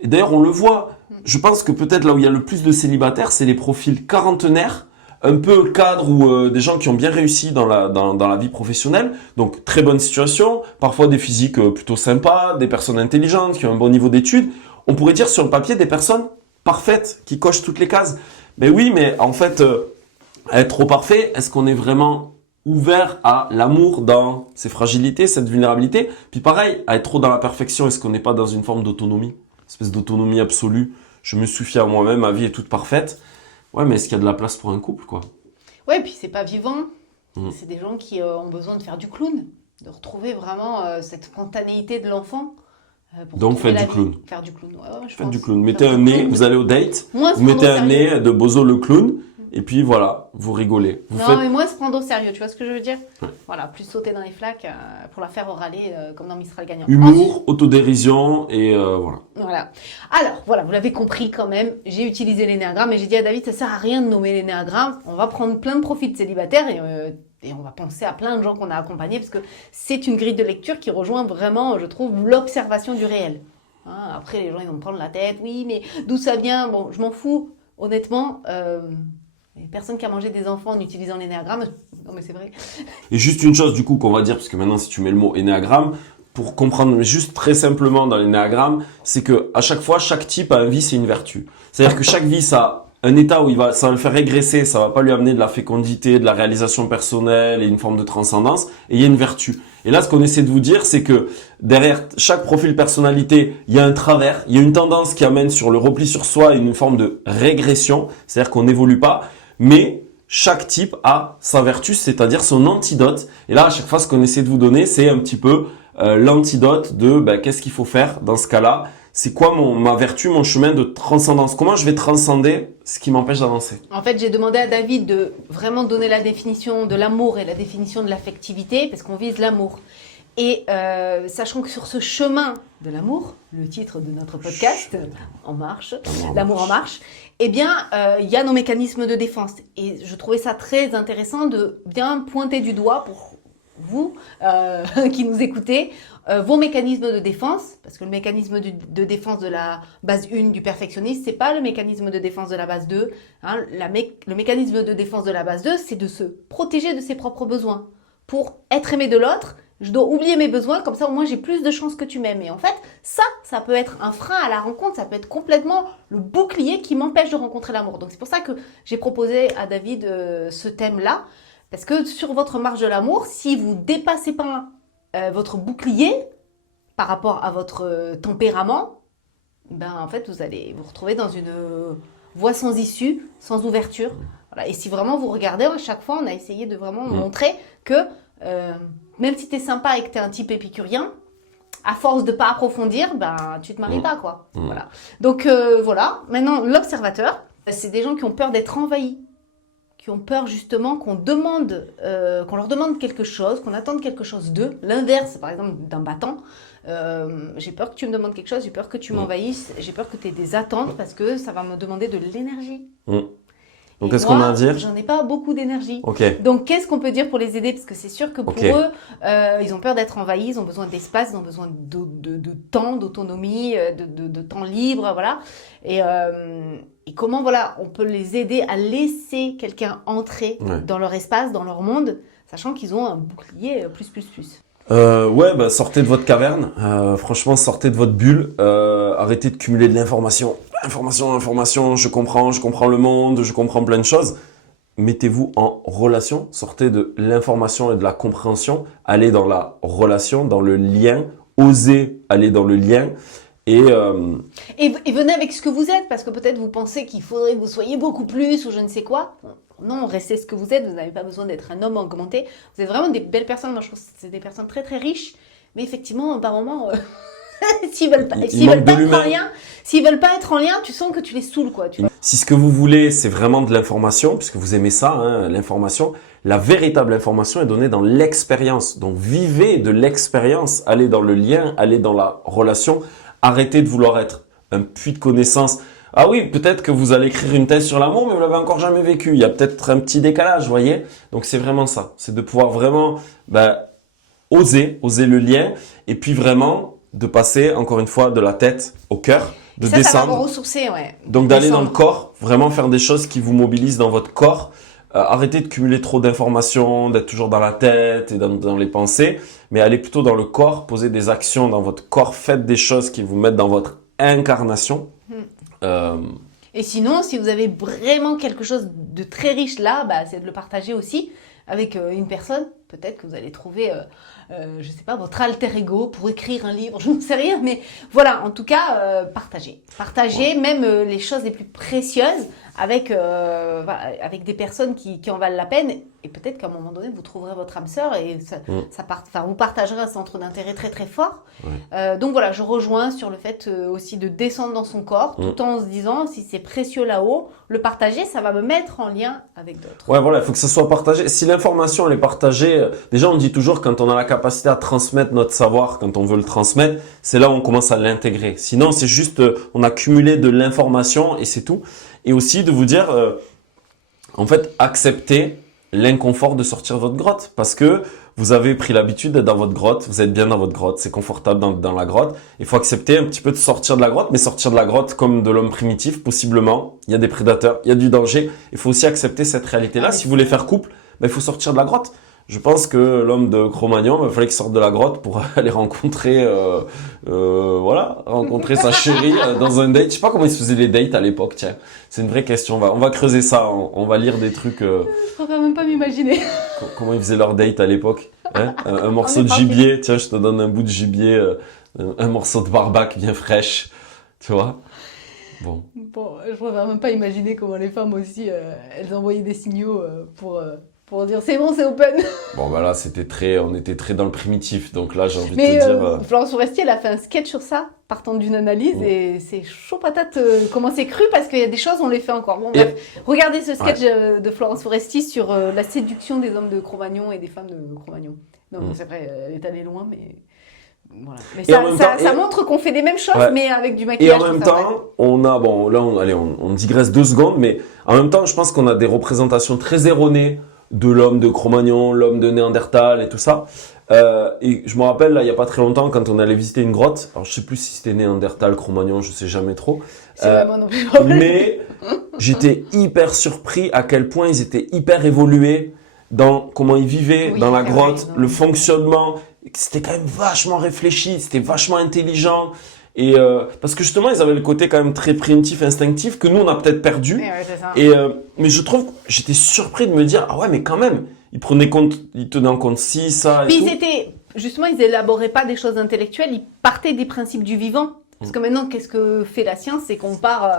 Et d'ailleurs, on le voit. Je pense que peut-être là où il y a le plus de célibataires, c'est les profils quarantenaires, un peu cadres ou des gens qui ont bien réussi dans la vie professionnelle. Donc, très bonne situation, parfois des physiques plutôt sympas, des personnes intelligentes qui ont un bon niveau d'études. On pourrait dire sur le papier des personnes parfaites qui cochent toutes les cases. Mais oui, mais en fait, être trop parfait, est-ce qu'on est vraiment ouvert à l'amour dans ses fragilités, cette vulnérabilité? Puis pareil, à être trop dans la perfection, est-ce qu'on n'est pas dans une forme d'autonomie? Espèce d'autonomie absolue. Je me suffis à moi-même, ma vie est toute parfaite. Ouais, mais est-ce qu'il y a de la place pour un couple, quoi? Ouais, puis c'est pas vivant. C'est des gens qui ont besoin de faire du clown, de retrouver vraiment cette spontanéité de l'enfant. Donc faites du clown. Faire du clown, ouais, faites du clown. Mettez un nez, vous allez au date, vous mettez un nez de Bozo le clown, et puis voilà, vous rigolez. Mais moins se prendre au sérieux, tu vois ce que je veux dire? Ouais. Voilà, plus sauter dans les flaques pour la faire râler comme dans Mistral gagnant. Humour, autodérision et voilà. Voilà. Alors, voilà, vous l'avez compris quand même, j'ai utilisé l'énéagramme et j'ai dit à David, ça sert à rien de nommer l'énéagramme, on va prendre plein de profils de célibataires et on va penser à plein de gens qu'on a accompagnés parce que c'est une grille de lecture qui rejoint vraiment, je trouve, l'observation du réel. Hein, après, les gens, ils vont me prendre la tête, oui, mais d'où ça vient? Bon, je m'en fous, honnêtement. Personne qui a mangé des enfants en utilisant l'énéagramme. Non, mais c'est vrai. Et juste une chose, du coup, qu'on va dire, parce que maintenant, si tu mets le mot énéagramme, pour comprendre juste très simplement dans l'énéagramme, c'est que à chaque fois, chaque type a un vice et une vertu. C'est-à-dire que chaque vice a un état où ça va le faire régresser, ça va pas lui amener de la fécondité, de la réalisation personnelle et une forme de transcendance. Et il y a une vertu. Et là, ce qu'on essaie de vous dire, c'est que derrière chaque profil personnalité, il y a un travers, il y a une tendance qui amène sur le repli sur soi et une forme de régression. C'est-à-dire qu'on n'évolue pas. Mais chaque type a sa vertu, c'est-à-dire son antidote. Et là, à chaque fois, ce qu'on essaie de vous donner, c'est un petit peu l'antidote de qu'est-ce qu'il faut faire dans ce cas-là. C'est quoi ma vertu, mon chemin de transcendance? Comment je vais transcender ce qui m'empêche d'avancer? En fait, j'ai demandé à David de vraiment donner la définition de l'amour et la définition de l'affectivité, parce qu'on vise l'amour. Et sachant que sur ce chemin de l'amour, le titre de notre podcast, En Marche, l'amour en marche, eh bien, il y a nos mécanismes de défense. Et je trouvais ça très intéressant de bien pointer du doigt pour vous qui nous écoutez, vos mécanismes de défense, parce que le mécanisme de défense de la base 1 du perfectionniste, c'est pas le mécanisme de défense de la base 2. Hein, le mécanisme de défense de la base 2, c'est de se protéger de ses propres besoins. Pour être aimé de l'autre, je dois oublier mes besoins, comme ça au moins j'ai plus de chances que tu m'aimes. Et en fait, ça peut être un frein à la rencontre, ça peut être complètement le bouclier qui m'empêche de rencontrer l'amour. Donc c'est pour ça que j'ai proposé à David ce thème-là, parce que sur votre marche de l'amour, si vous dépassez pas votre bouclier par rapport à votre tempérament, en fait vous allez vous retrouver dans une voie sans issue, sans ouverture. Voilà. Et si vraiment vous regardez, à chaque fois on a essayé de vraiment montrer que même si tu es sympa et que tu es un type épicurien, à force de pas approfondir, tu te maries pas, quoi. Voilà. Donc voilà, maintenant l'observateur, c'est des gens qui ont peur d'être envahis, qui ont peur justement qu'on leur demande quelque chose, qu'on attende quelque chose d'eux. L'inverse, par exemple, d'un battant. J'ai peur que tu me demandes quelque chose, j'ai peur que tu m'envahisses, j'ai peur que tu aies des attentes parce que ça va me demander de l'énergie. Donc, Et qu'est-ce qu'on a à moi, dire? j'en ai pas beaucoup d'énergie. Ok. Donc, qu'est-ce qu'on peut dire pour les aider? Parce que c'est sûr que pour Ok. eux, ils ont peur d'être envahis, ils ont besoin d'espace, ils ont besoin de temps, d'autonomie, de temps libre, voilà. Et comment, voilà, on peut les aider à laisser quelqu'un entrer Ouais. dans leur espace, dans leur monde, sachant qu'ils ont un bouclier plus. Ouais, bah, sortez de votre caverne. Franchement, sortez de votre bulle. Arrêtez de cumuler de l'information. Information. Je comprends le monde, je comprends plein de choses. Mettez-vous en relation. Sortez de l'information et de la compréhension. Allez dans la relation, dans le lien. Osez aller dans le lien. Et venez avec ce que vous êtes, parce que peut-être vous pensez qu'il faudrait que vous soyez beaucoup plus ou je ne sais quoi. Non, restez ce que vous êtes, vous n'avez pas besoin d'être un homme augmenté. Vous êtes vraiment des belles personnes, moi je trouve que c'est des personnes très très riches, mais effectivement, par moments, s'ils veulent pas être en lien, tu sens que tu les saoules, quoi. Tu vois. si ce que vous voulez, c'est vraiment de l'information, puisque vous aimez ça, hein, l'information, la véritable information est donnée dans l'expérience. Donc vivez de l'expérience, allez dans le lien, allez dans la relation. Arrêtez de vouloir être un puits de connaissances. Ah oui, peut-être que vous allez écrire une thèse sur l'amour, mais vous l'avez encore jamais vécu. Il y a peut-être un petit décalage, vous voyez. Donc c'est vraiment ça. C'est de pouvoir vraiment oser le lien, et puis vraiment de passer, encore une fois, de la tête au cœur, de ça va descendre. vous ressourcer, ouais. Donc d'aller dans le Descendre. corps, vraiment faire des choses qui vous mobilisent dans votre corps. Arrêtez de cumuler trop d'informations, d'être toujours dans la tête et dans les pensées, mais allez plutôt dans le corps, posez des actions dans votre corps, faites des choses qui vous mettent dans votre incarnation. Et sinon, si vous avez vraiment quelque chose de très riche là, c'est de le partager aussi avec une personne. Peut-être que vous allez trouver, je sais pas, votre alter ego pour écrire un livre, je ne sais rien, mais voilà, en tout cas, partagez. Partagez même les choses les plus précieuses avec des personnes qui en valent la peine. Et peut-être qu'à un moment donné, vous trouverez votre âme sœur et vous partagerez un centre d'intérêt très très fort. Donc voilà, je rejoins sur le fait aussi de descendre dans son corps, tout en se disant, si c'est précieux là-haut, le partager, ça va me mettre en lien avec d'autres. Ouais, voilà, il faut que ça soit partagé. Si l'information elle est partagée, déjà on dit toujours quand on a la capacité à transmettre notre savoir, quand on veut le transmettre, c'est là où on commence à l'intégrer. Sinon, c'est juste, on a cumulé de l'information et c'est tout. Et aussi de vous dire, en fait, acceptez l'inconfort de sortir de votre grotte, parce que vous avez pris l'habitude d'être dans votre grotte, vous êtes bien dans votre grotte, c'est confortable dans la grotte. Il faut accepter un petit peu de sortir de la grotte, mais sortir de la grotte comme de l'homme primitif, possiblement. Il y a des prédateurs, il y a du danger. Il faut aussi accepter cette réalité-là. Si vous voulez faire couple, il faut sortir de la grotte. Je pense que l'homme de Cro-Magnon, il fallait qu'il sorte de la grotte pour aller rencontrer, rencontrer sa chérie dans un date. Je sais pas comment ils se faisaient les dates à l'époque, tiens. C'est une vraie question. On va creuser ça. On va lire des trucs. Je préfère même pas m'imaginer. Comment ils faisaient leur date à l'époque, hein? Un morceau de gibier. Tiens, je te donne un bout de gibier, un morceau de barbac bien fraîche. Tu vois? Bon, je préfère même pas imaginer comment les femmes aussi, elles envoyaient des signaux pour dire c'est bon, c'est open. Bon, là, on était très dans le primitif. Donc là, j'ai envie Mais de te dire. Florence Foresti, elle a fait un sketch sur ça, partant d'une analyse, et c'est chaud patate comment c'est cru, parce qu'il y a des choses, on les fait encore. Bon, bref, regardez ce sketch de Florence Foresti sur la séduction des hommes de Cro-Magnon et des femmes de Cro-Magnon. Non, c'est vrai, elle est allée loin, mais voilà. Mais ça montre qu'on fait des mêmes choses, mais avec du maquillage. Et en même temps, on digresse 2 secondes, mais en même temps, je pense qu'on a des représentations très erronées de l'homme de Cro-Magnon, l'homme de Néandertal et tout ça. Et je me rappelle, là, il y a pas très longtemps, quand on allait visiter une grotte, alors je sais plus si c'était Néandertal, Cro-Magnon, je sais jamais trop. C'est vraiment non plus. Mais j'étais hyper surpris à quel point ils étaient hyper évolués dans comment ils vivaient dans la grotte, le fonctionnement. C'était quand même vachement réfléchi, c'était vachement intelligent. Et parce que justement, ils avaient le côté quand même très primitif, instinctif, que nous, on a peut-être perdu. C'est ça. Mais je trouve, j'étais surpris de me dire, ah ouais, mais quand même, ils tenaient en compte ci, ça et tout. Justement, ils élaboraient pas des choses intellectuelles, ils partaient des principes du vivant. Parce que maintenant, qu'est-ce que fait la science? C'est qu'on part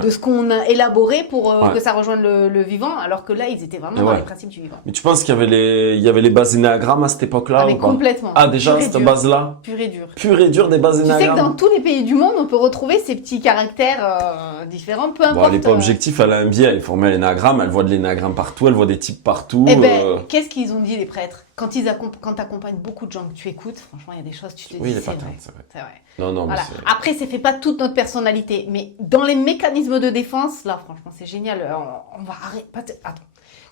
de ce qu'on a élaboré pour que ça rejoigne le vivant, alors que là, ils étaient vraiment dans les principes du vivant. Mais tu penses qu'il y avait les bases énéagrammes à cette époque-là mais ou pas? complètement. Ah, déjà, cette base-là? Pur et dur. Pur et dur des bases Tu sais énéagrammes. que dans tous les pays du monde, on peut retrouver ces petits caractères différents, peu importe. Bon, elle n'est pas objective, elle a un biais, elle est formée à l'énéagramme, elle voit de l'énéagramme partout, elle voit des types partout. Eh ben, qu'est-ce qu'ils ont dit, les prêtres? Quand tu accompagnes beaucoup de gens que tu écoutes, franchement, il y a des choses, tu te dis, oui, c'est vrai. c'est vrai. C'est vrai. Non, Voilà. mais après, ça fait pas toute notre personnalité, mais dans les mécanismes de défense, là, franchement, c'est génial. On va arrêter. Attends.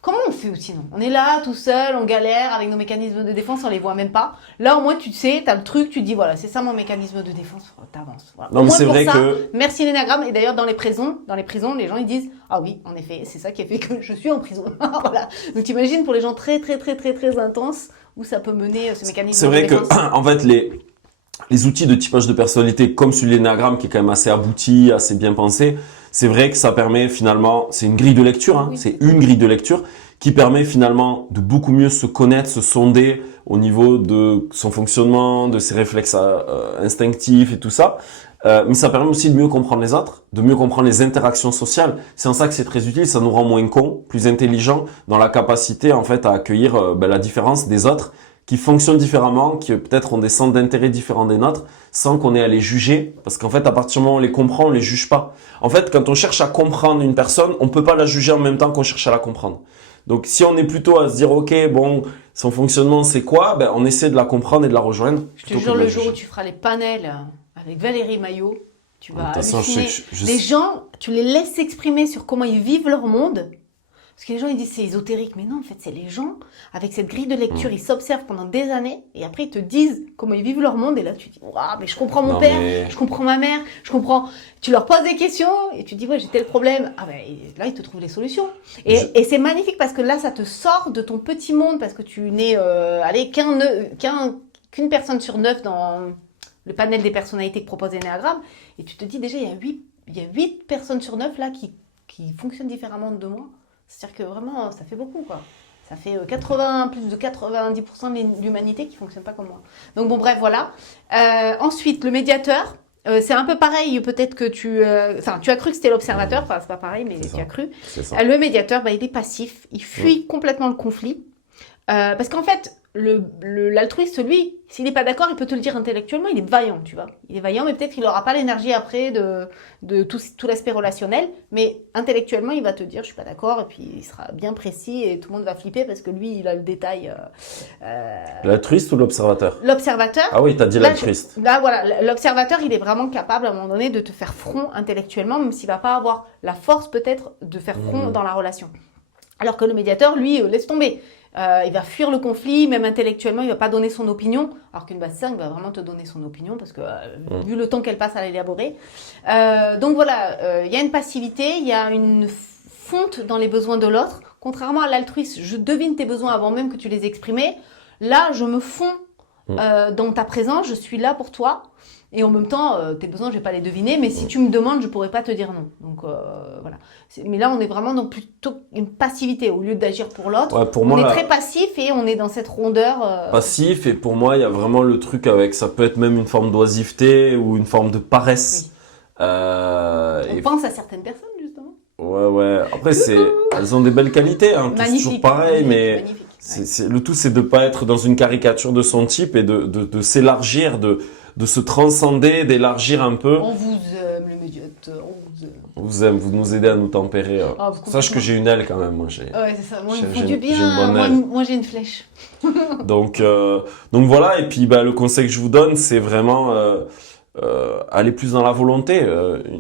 Comment on fait sinon? On est là, tout seul, on galère avec nos mécanismes de défense, on les voit même pas. Là, au moins, tu sais, t'as le truc, tu te dis, voilà, c'est ça mon mécanisme de défense, t'avances. Voilà. Non, mais c'est vrai que... Merci l'énagramme. Et d'ailleurs, dans les prisons, les gens, ils disent, ah oui, en effet, c'est ça qui a fait que je suis en prison. Voilà. Donc, t'imagines, pour les gens très, très, très, très, très intenses, où ça peut mener ce mécanisme de défense. C'est vrai que, en fait, les outils de typage de personnalité, comme sur l'énagramme, qui est quand même assez abouti, assez bien pensé, c'est vrai que ça permet finalement, c'est une grille de lecture, hein, oui. C'est une grille de lecture qui permet finalement de beaucoup mieux se connaître, se sonder au niveau de son fonctionnement, de ses réflexes instinctifs et tout ça. Mais ça permet aussi de mieux comprendre les autres, de mieux comprendre les interactions sociales. C'est en ça que c'est très utile, ça nous rend moins cons, plus intelligents dans la capacité en fait à accueillir la différence des autres qui fonctionnent différemment, qui peut-être ont des centres d'intérêt différents des nôtres, sans qu'on ait à les juger, parce qu'en fait, à partir du moment où on les comprend, on les juge pas. En fait, quand on cherche à comprendre une personne, on peut pas la juger en même temps qu'on cherche à la comprendre. Donc, si on est plutôt à se dire, ok, bon, son fonctionnement, c'est quoi? Ben, on essaie de la comprendre et de la rejoindre. Je te jure, le jour où tu feras les panels avec Valérie Maillot, tu vas halluciner. Les gens, tu les laisses s'exprimer sur comment ils vivent leur monde. Parce que les gens, ils disent c'est ésotérique. Mais non, en fait, c'est les gens, avec cette grille de lecture, ils s'observent pendant des années et après, ils te disent comment ils vivent leur monde. Et là, tu dis, waouh, mais je comprends mon père, je comprends ma mère, je comprends. Tu leur poses des questions et tu dis, ouais, j'ai tel problème. Ah ben, là, ils te trouvent des solutions. Et c'est magnifique parce que là, ça te sort de ton petit monde parce que tu n'es, qu'une personne sur 9 dans le panel des personnalités que propose Enneagramme. Et tu te dis, déjà, il y a 8 personnes sur 9 là qui fonctionnent différemment de moi. C'est-à-dire que vraiment, ça fait beaucoup, quoi. Ça fait plus de 90% de l'humanité qui ne fonctionne pas comme moi. Donc bon, bref, voilà. Ensuite, le médiateur, c'est un peu pareil. Peut-être que tu as cru que c'était l'observateur. Enfin, c'est pas pareil, mais tu as cru. Le médiateur, il est passif. Il fuit complètement le conflit. Parce qu'en fait, l'altruiste, lui, s'il n'est pas d'accord, il peut te le dire intellectuellement, il est vaillant, tu vois. Il est vaillant, mais peut-être qu'il n'aura pas l'énergie après de tout l'aspect relationnel. Mais intellectuellement, il va te dire, je suis pas d'accord, et puis il sera bien précis, et tout le monde va flipper parce que lui, il a le détail. L'altruiste ou l'observateur? L'observateur. Ah oui, t'as dit l'altruiste. Là, voilà, l'observateur, il est vraiment capable, à un moment donné, de te faire front intellectuellement, même s'il va pas avoir la force, peut-être, de faire front dans la relation. Alors que le médiateur, lui, laisse tomber. Il va fuir le conflit, même intellectuellement, il va pas donner son opinion, alors qu'une base 5 va vraiment te donner son opinion, parce que vu le temps qu'elle passe à l'élaborer. Donc voilà, il y a une passivité, il y a une fonte dans les besoins de l'autre. Contrairement à l'altruiste, je devine tes besoins avant même que tu les exprimais. Là, je me fonds dans ta présence, je suis là pour toi. Et en même temps, tes besoins, je vais pas les deviner, mais si tu me demandes, je pourrais pas te dire non. Donc voilà. Mais là, on est vraiment dans plutôt une passivité au lieu d'agir pour l'autre. Ouais, on est très passif et on est dans cette rondeur. Passif, et pour moi, il y a vraiment le truc avec, ça peut être même une forme d'oisiveté ou une forme de paresse. Oui. On pense à certaines personnes, justement. Ouais. Après, elles ont des belles qualités, hein. C'est toujours pareil, mais le tout, c'est de pas être dans une caricature de son type et de s'élargir, de se transcender, d'élargir un peu. On vous aime, les médiateurs, on vous aime, vous nous aidez à nous tempérer. Sache que j'ai une aile quand même, moi. Ouais, c'est ça, moi il me faut du bien, moi j'ai une flèche. donc voilà, et puis le conseil que je vous donne, c'est vraiment aller plus dans la volonté,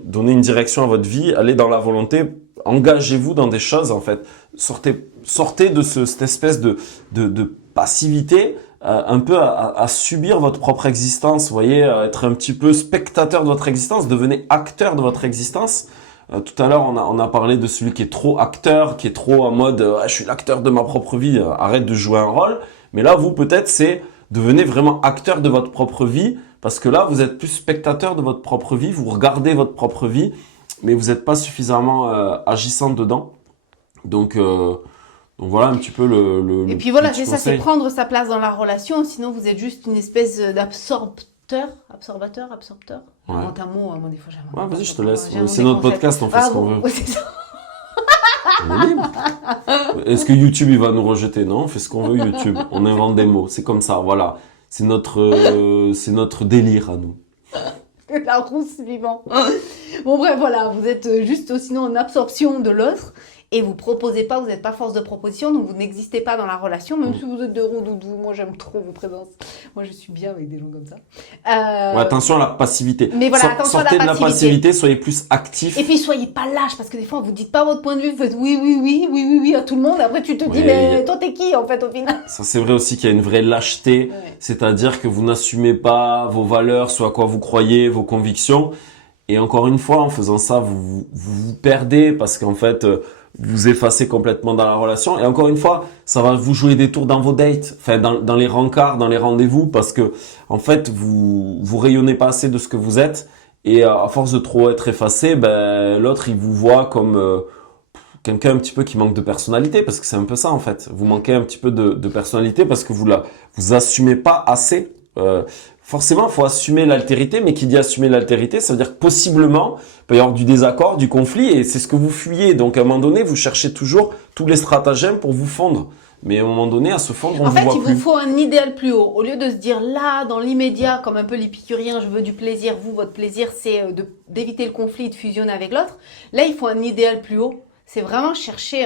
donner une direction à votre vie, aller dans la volonté, engagez-vous dans des choses en fait. Sortez de cette espèce de passivité, un peu à subir votre propre existence, vous voyez, être un petit peu spectateur de votre existence, devenez acteur de votre existence. Tout à l'heure, on a parlé de celui qui est trop acteur, qui est trop en mode je suis l'acteur de ma propre vie, arrête de jouer un rôle. Mais là, vous, peut-être, c'est devenez vraiment acteur de votre propre vie, parce que là, vous êtes plus spectateur de votre propre vie, vous regardez votre propre vie, mais vous n'êtes pas suffisamment agissant dedans. Donc voilà un petit peu le et puis voilà, c'est ça, c'est prendre sa place dans la relation, sinon vous êtes juste une espèce d'absorbateur. Ouais. Invente un mot, moi des fois j'aime. Ouais, vas-y, je te laisse. C'est notre podcast, on fait ce qu'on veut. Ouais, c'est ça. On est libre. Est-ce que YouTube il va nous rejeter? Non, on fait ce qu'on veut YouTube. On invente des mots, c'est comme ça, voilà. C'est notre délire à nous. La rousse vivant. Bon bref, voilà, vous êtes juste sinon en absorption de l'autre. et vous proposez pas, vous n'êtes pas force de proposition, donc vous n'existez pas dans la relation, même si vous êtes de rondoudou. Moi, j'aime trop vos présences. Moi, je suis bien avec des gens comme ça. Ouais, attention à la passivité. Mais voilà, attention à la sortez de la passivité, soyez plus actifs. Et puis, soyez pas lâche, parce que des fois, vous dites pas votre point de vue, vous faites oui à tout le monde. Après, tu te dis, mais toi, t'es qui, en fait, au final? Ça, c'est vrai aussi qu'il y a une vraie lâcheté. Ouais. C'est-à-dire que vous n'assumez pas vos valeurs, ce à quoi vous croyez, vos convictions. Et encore une fois, en faisant ça, vous perdez parce qu'en fait, vous effacez complètement dans la relation. Et encore une fois, ça va vous jouer des tours dans vos dates, enfin dans les rencarts, dans les rendez-vous, parce que en fait, vous rayonnez pas assez de ce que vous êtes. Et à force de trop être effacé, ben l'autre il vous voit comme quelqu'un un petit peu qui manque de personnalité, parce que c'est un peu ça en fait. Vous manquez un petit peu de personnalité parce que vous assumez pas assez. Forcément, il faut assumer l'altérité, mais qui dit assumer l'altérité, ça veut dire que possiblement, il peut y avoir du désaccord, du conflit, et c'est ce que vous fuyez. Donc, à un moment donné, vous cherchez toujours tous les stratagèmes pour vous fondre. Mais à un moment donné, à se fondre, on ne vous voit plus. En fait, il vous faut un idéal plus haut. Au lieu de se dire là, dans l'immédiat, comme un peu l'épicurien, je veux du plaisir, vous, votre plaisir, c'est d'éviter le conflit, de fusionner avec l'autre. Là, il faut un idéal plus haut. C'est vraiment chercher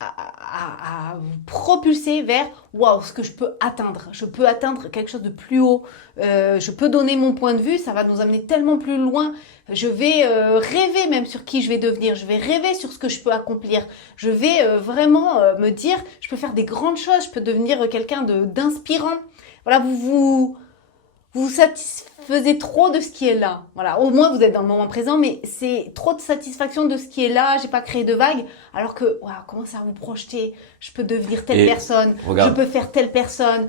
à vous propulser vers waouh, ce que je peux atteindre. Je peux atteindre quelque chose de plus haut. Je peux donner mon point de vue. Ça va nous amener tellement plus loin. Je vais rêver même sur qui je vais devenir. Je vais rêver sur ce que je peux accomplir. Je vais vraiment me dire, je peux faire des grandes choses. Je peux devenir quelqu'un d'inspirant. Voilà, vous satisfaisez trop de ce qui est là. Voilà, au moins vous êtes dans le moment présent, mais c'est trop de satisfaction de ce qui est là. J'ai pas créé de vagues, alors que waouh, commencez à vous projeter. Je peux devenir telle personne. Regarde. Je peux faire telle personne.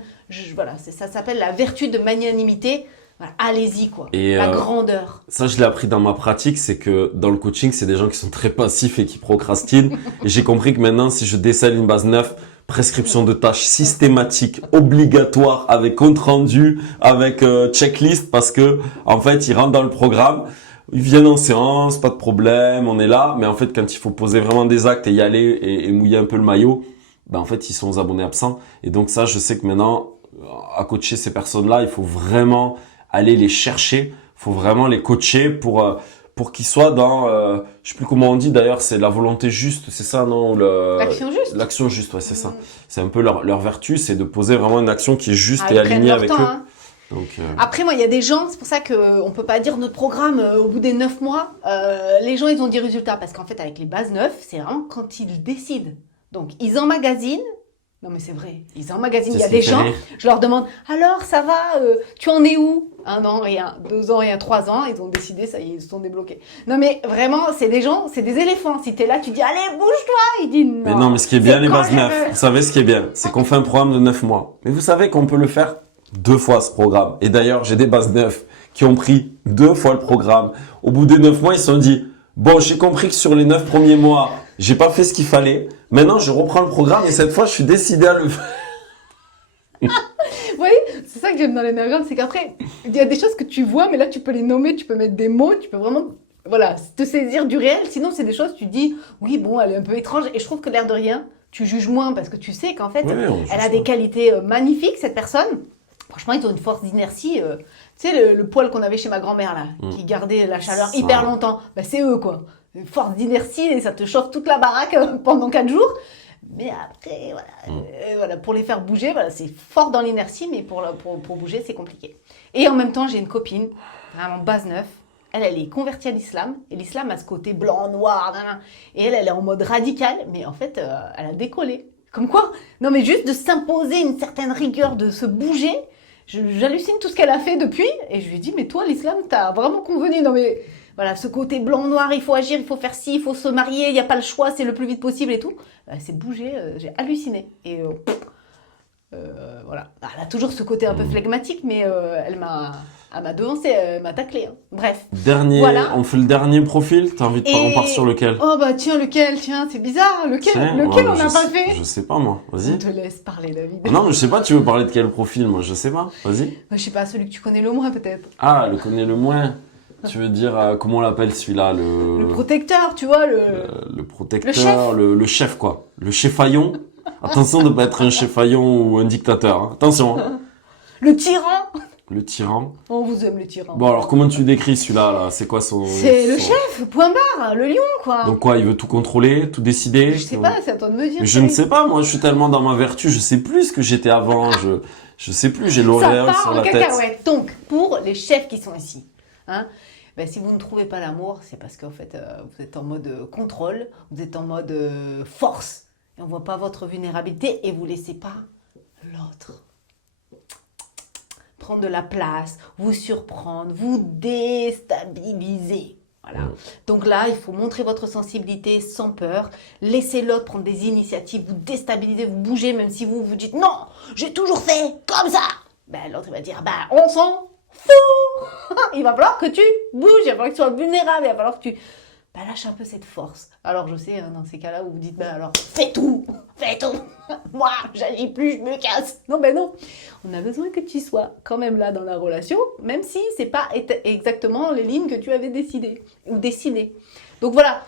Voilà, ça s'appelle la vertu de magnanimité. Voilà, allez-y quoi. Et la grandeur. Ça, je l'ai appris dans ma pratique, c'est que dans le coaching, c'est des gens qui sont très passifs et qui procrastinent. Et j'ai compris que maintenant, si je décèle une base 9, prescription de tâches systématique, obligatoire, avec compte rendu, avec checklist, parce que en fait, ils rentrent dans le programme, ils viennent en séance, pas de problème, on est là. Mais en fait, quand il faut poser vraiment des actes et y aller et mouiller un peu le maillot, ben en fait, ils sont aux abonnés absents. Et donc ça, je sais que maintenant, à coacher ces personnes-là, il faut vraiment aller les chercher, faut vraiment les coacher pour qu'ils soient dans, je sais plus comment on dit d'ailleurs, c'est la volonté juste, c'est ça, non? L'action juste. L'action juste, ouais, c'est ça. C'est un peu leur vertu, c'est de poser vraiment une action qui est juste et ils alignée prennent avec leur temps, eux. hein. Donc, Après, moi, il y a des gens, c'est pour ça qu'on peut pas dire notre programme au bout des 9 mois, les gens, ils ont des résultats. Parce qu'en fait, avec les bases 9, c'est vraiment quand ils décident. Donc, ils emmagasinent. Non, mais c'est vrai. Ils emmagasinent. Il y a des gens, je leur demande, alors, ça va, tu en es où? 1 an, rien. 2 ans, rien. 3 ans, ils ont décidé, ça y est, ils se sont débloqués. Non, mais vraiment, c'est des gens, c'est des éléphants. Si t'es là, tu dis, allez, bouge-toi. Il dit non. mais non, mais ce qui est bien, les bases 9, vous savez ce qui est bien, c'est qu'on fait un programme de 9 mois. Mais vous savez qu'on peut le faire 2 fois ce programme. Et d'ailleurs, j'ai des bases 9 qui ont pris 2 fois le programme. Au bout des 9 mois, ils se sont dit, bon, j'ai compris que sur les 9 premiers mois, j'ai pas fait ce qu'il fallait. Maintenant, je reprends le programme et cette fois, je suis décidé à le faire. Vous voyez, c'est ça que j'aime dans l'énagramme, c'est qu'après, il y a des choses que tu vois, mais là, tu peux les nommer, tu peux mettre des mots, tu peux vraiment, voilà, te saisir du réel. Sinon, c'est des choses, tu dis, oui, bon, elle est un peu étrange. Et je trouve que l'air de rien, tu juges moins parce que tu sais qu'en fait, elle a des qualités magnifiques, cette personne. Franchement, ils ont une force d'inertie. Tu sais, le poêle qu'on avait chez ma grand-mère, là, qui gardait la chaleur hyper longtemps, bah, c'est eux, quoi. Une force d'inertie, et ça te chauffe toute la baraque pendant 4 jours. Mais après, voilà, pour les faire bouger, voilà, c'est fort dans l'inertie, mais pour bouger, c'est compliqué. Et en même temps, j'ai une copine, vraiment base 9. Elle est convertie à l'islam. Et l'islam a ce côté blanc, noir, et elle est en mode radical. Mais en fait, elle a décollé. Comme quoi? Non, mais juste de s'imposer une certaine rigueur, de se bouger. J'hallucine tout ce qu'elle a fait depuis. Et je lui dis, mais toi, l'islam, t'as vraiment convenu. Non, mais voilà, ce côté blanc-noir, il faut agir, il faut faire ci, il faut se marier, il n'y a pas le choix, c'est le plus vite possible et tout. C'est bougé, j'ai halluciné. Et voilà. Elle a toujours ce côté un peu flegmatique, mais elle m'a devancé, elle m'a taclé. Hein. Bref. Voilà. On fait le dernier profil. T'as envie de on part sur lequel? Oh bah tiens, lequel? Tiens, c'est bizarre. Lequel on n'a pas fait? Je sais pas moi. Vas-y. On te laisse parler, David. Non, mais je sais pas. Tu veux parler de quel profil? Moi, je sais pas. Vas-y. Bah, je sais pas, celui que tu connais le moins peut-être. Ah, le connais le moins. Tu veux dire comment on l'appelle celui-là? Le protecteur, tu vois, le protecteur, le chef quoi. Le chefaillon. Attention de pas être un chefaillon ou un dictateur. Hein. Attention. Hein. Le tyran. Le tyran. On vous aime le tyran. Bon, alors comment tu décris celui-là là? C'est quoi son... C'est le chef, point barre, le lion, quoi. Donc quoi, il veut tout contrôler, tout décider? Je sais pas, c'est à toi de me dire. Mais je ne sais pas, moi je suis tellement dans ma vertu, je sais plus ce que j'étais avant, je sais plus, j'ai Ça l'auréole part sur en la tête. cacahuète. Donc, pour les chefs qui sont ici, hein, ben, si vous ne trouvez pas l'amour, c'est parce qu'en fait, vous êtes en mode contrôle, vous êtes en mode force, et on voit pas votre vulnérabilité, et vous laissez pas l'autre prendre de la place, vous surprendre, vous déstabiliser. Voilà. Donc là, il faut montrer votre sensibilité sans peur, laisser l'autre prendre des initiatives, vous déstabiliser, vous bouger, même si vous vous dites non, j'ai toujours fait comme ça. Ben, l'autre il va dire on s'en fout. Il va falloir que tu bouges, il va falloir que tu sois vulnérable, il va falloir que tu lâches un peu cette force. Alors je sais, hein, dans ces cas-là où vous dites alors fais tout. Moi, j'agis plus, je me casse. Non, ben non. On a besoin que tu sois quand même là dans la relation, même si c'est pas exactement les lignes que tu avais décidées ou dessinées. Donc voilà.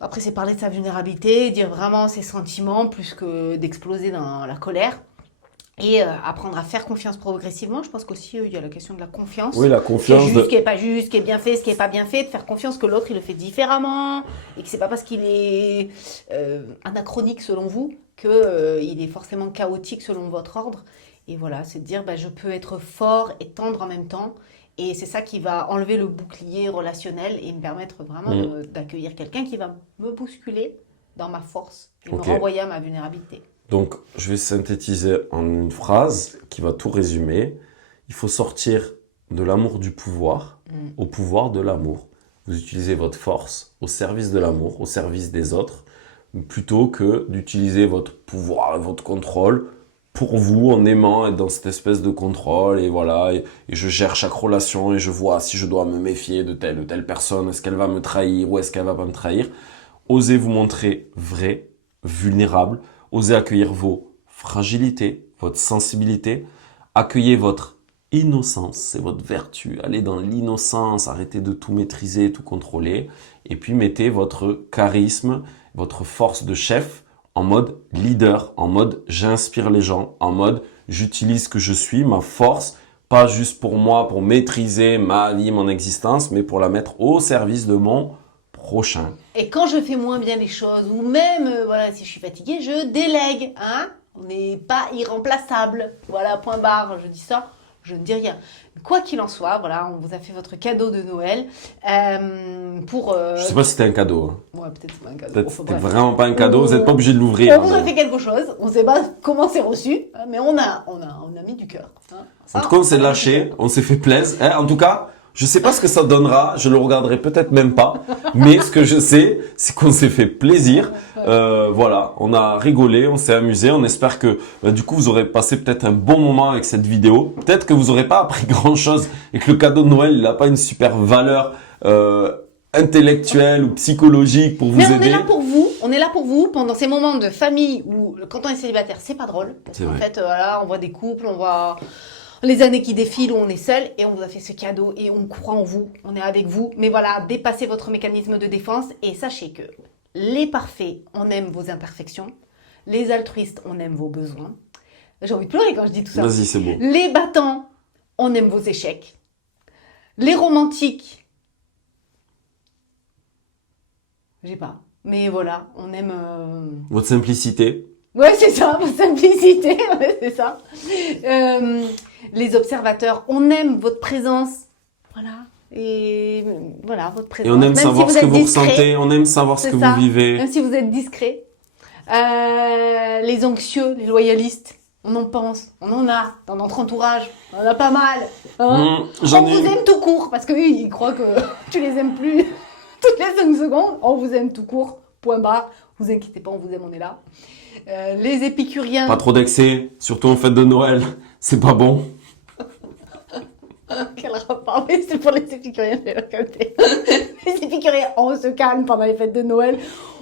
Après, c'est parler de sa vulnérabilité, dire vraiment ses sentiments, plus que d'exploser dans la colère. Et apprendre à faire confiance progressivement. Je pense qu'aussi, il y a la question de la confiance. Oui, la confiance. Ce qui est juste, ce qui n'est pas juste, ce qui est bien fait, ce qui n'est pas bien fait. De faire confiance que l'autre, il le fait différemment. Et que c'est pas parce qu'il est anachronique selon vous qu'il est forcément chaotique selon votre ordre. Et voilà, c'est de dire, je peux être fort et tendre en même temps. Et c'est ça qui va enlever le bouclier relationnel et me permettre vraiment d'accueillir quelqu'un qui va me bousculer dans ma force et me renvoyer à ma vulnérabilité. Donc, je vais synthétiser en une phrase qui va tout résumer. Il faut sortir de l'amour du pouvoir au pouvoir de l'amour. Vous utilisez votre force au service de l'amour, au service des autres, plutôt que d'utiliser votre pouvoir, votre contrôle pour vous, en aimant être dans cette espèce de contrôle. Et voilà, et je gère chaque relation et je vois si je dois me méfier de telle ou telle personne. Est-ce qu'elle va me trahir ou est-ce qu'elle va pas me trahir? Osez vous montrer vrai, vulnérable. Osez accueillir vos fragilités, votre sensibilité. Accueillez votre innocence, c'est votre vertu. Allez dans l'innocence, arrêtez de tout maîtriser, tout contrôler. Et puis mettez votre charisme, votre force de chef en mode leader, en mode j'inspire les gens, en mode j'utilise ce que je suis, ma force, pas juste pour moi, pour maîtriser ma vie, mon existence, mais pour la mettre au service de mon prochain. Et quand je fais moins bien les choses, ou même si je suis fatiguée, je délègue. Hein, on n'est pas irremplaçable. Voilà, point barre, je dis ça, je ne dis rien. Quoi qu'il en soit, voilà, on vous a fait votre cadeau de Noël. Je sais pas si c'était un cadeau. Ouais, peut-être c'est pas un cadeau. Peut-être c'était vraiment pas un cadeau, vous n'êtes pas obligé de l'ouvrir. On vous a fait quelque chose, on ne sait pas comment c'est reçu, mais on a mis du cœur. Hein. En tout cas, on s'est lâché, on s'est fait plaisir. En tout cas, je sais pas ce que ça donnera, je le regarderai peut-être même pas, mais ce que je sais, c'est qu'on s'est fait plaisir. Voilà, on a rigolé, on s'est amusé. On espère que du coup vous aurez passé peut-être un bon moment avec cette vidéo. Peut-être que vous aurez pas appris grand-chose et que le cadeau de Noël il n'a pas une super valeur intellectuelle ou psychologique pour vous aider. Mais on est là pour vous pendant ces moments de famille où quand on est célibataire, c'est pas drôle parce qu'en fait on voit des couples, on voit les années qui défilent où on est seul et on vous a fait ce cadeau et on croit en vous, on est avec vous. Mais voilà, dépassez votre mécanisme de défense et sachez que les parfaits, on aime vos imperfections. Les altruistes, on aime vos besoins. J'ai envie de pleurer quand je dis tout ça. Vas-y, c'est bon. Les battants, on aime vos échecs. Les romantiques, j'ai pas. Mais voilà, on aime... Votre simplicité. Ouais, c'est ça, votre simplicité, ouais, c'est ça. Les observateurs, on aime votre présence. Voilà. Et voilà, votre présence. Et on aime même savoir si ce que vous discret, ressentez, on aime savoir ce que vous vivez. Même si vous êtes discret. Les anxieux, les loyalistes, on en pense, on en a dans notre entourage, on en a pas mal. Hein. On vous aime tout court, parce qu'eux, ils croient que tu les aimes plus toutes les 5 secondes. On vous aime tout court, point barre. Vous inquiétez pas, on vous aime, on est là. Les épicuriens. Pas trop d'excès, surtout en fête de Noël, c'est pas bon. Quel rapport? Mais c'est pour les épicuriens, j'ai raconté. Les épicuriens, on se calme pendant les fêtes de Noël.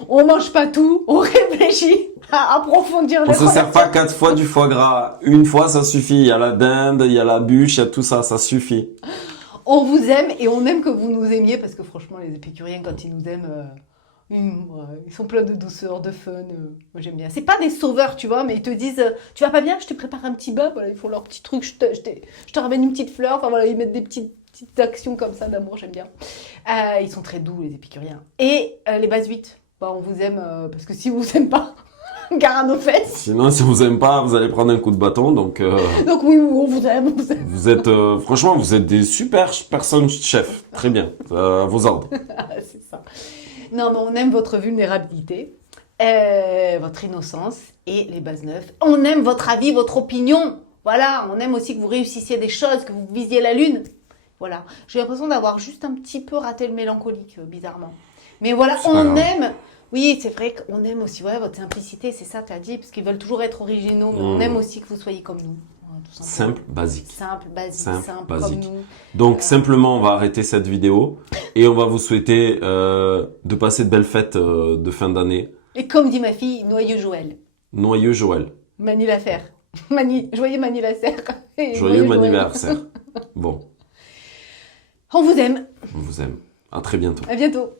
On mange pas tout, on réfléchit à approfondir les relations. On se sert pas 4 relations. fois du foie gras. Une fois, ça suffit. Il y a la dinde, il y a la bûche, il y a tout ça, ça suffit. On vous aime et on aime que vous nous aimiez parce que franchement, les épicuriens, quand ils nous aiment, Ils sont pleins de douceur, de fun. Moi, j'aime bien. C'est pas des sauveurs, tu vois, mais ils te disent tu vas pas bien, je te prépare un petit bain. Voilà, ils font leur petit truc, je te ramène une petite fleur. Enfin voilà, ils mettent des petites actions comme ça d'amour, j'aime bien. Ils sont très doux, les épicuriens. Et les bases 8, on vous aime parce que si vous vous aimez pas, gare à nos fesses. Sinon, si vous aimez pas, vous allez prendre un coup de bâton. Donc oui, on vous aime, on vous aime. vous êtes, franchement, vous êtes des super personnes chefs. Très bien. À vos ordres. C'est ça. Non, mais on aime votre vulnérabilité, votre innocence et les bases 9. On aime votre avis, votre opinion. Voilà, on aime aussi que vous réussissiez des choses, que vous visiez la lune. Voilà, j'ai l'impression d'avoir juste un petit peu raté le mélancolique, bizarrement. Mais voilà, on aime... Oui, c'est vrai qu'on aime aussi votre simplicité, c'est ça, tu as dit, parce qu'ils veulent toujours être originaux, mais on aime aussi que vous soyez comme nous. Simple, basique. Simple, basique. Basique. Comme nous. Donc, simplement, on va arrêter cette vidéo et on va vous souhaiter de passer de belles fêtes de fin d'année. Et comme dit ma fille, noyeux Joël. Noyeux Joël. Mani l'affaire. Joyeux Mani l'affaire. Joyeux anniversaire. Bon. On vous aime. On vous aime. À très bientôt. À bientôt.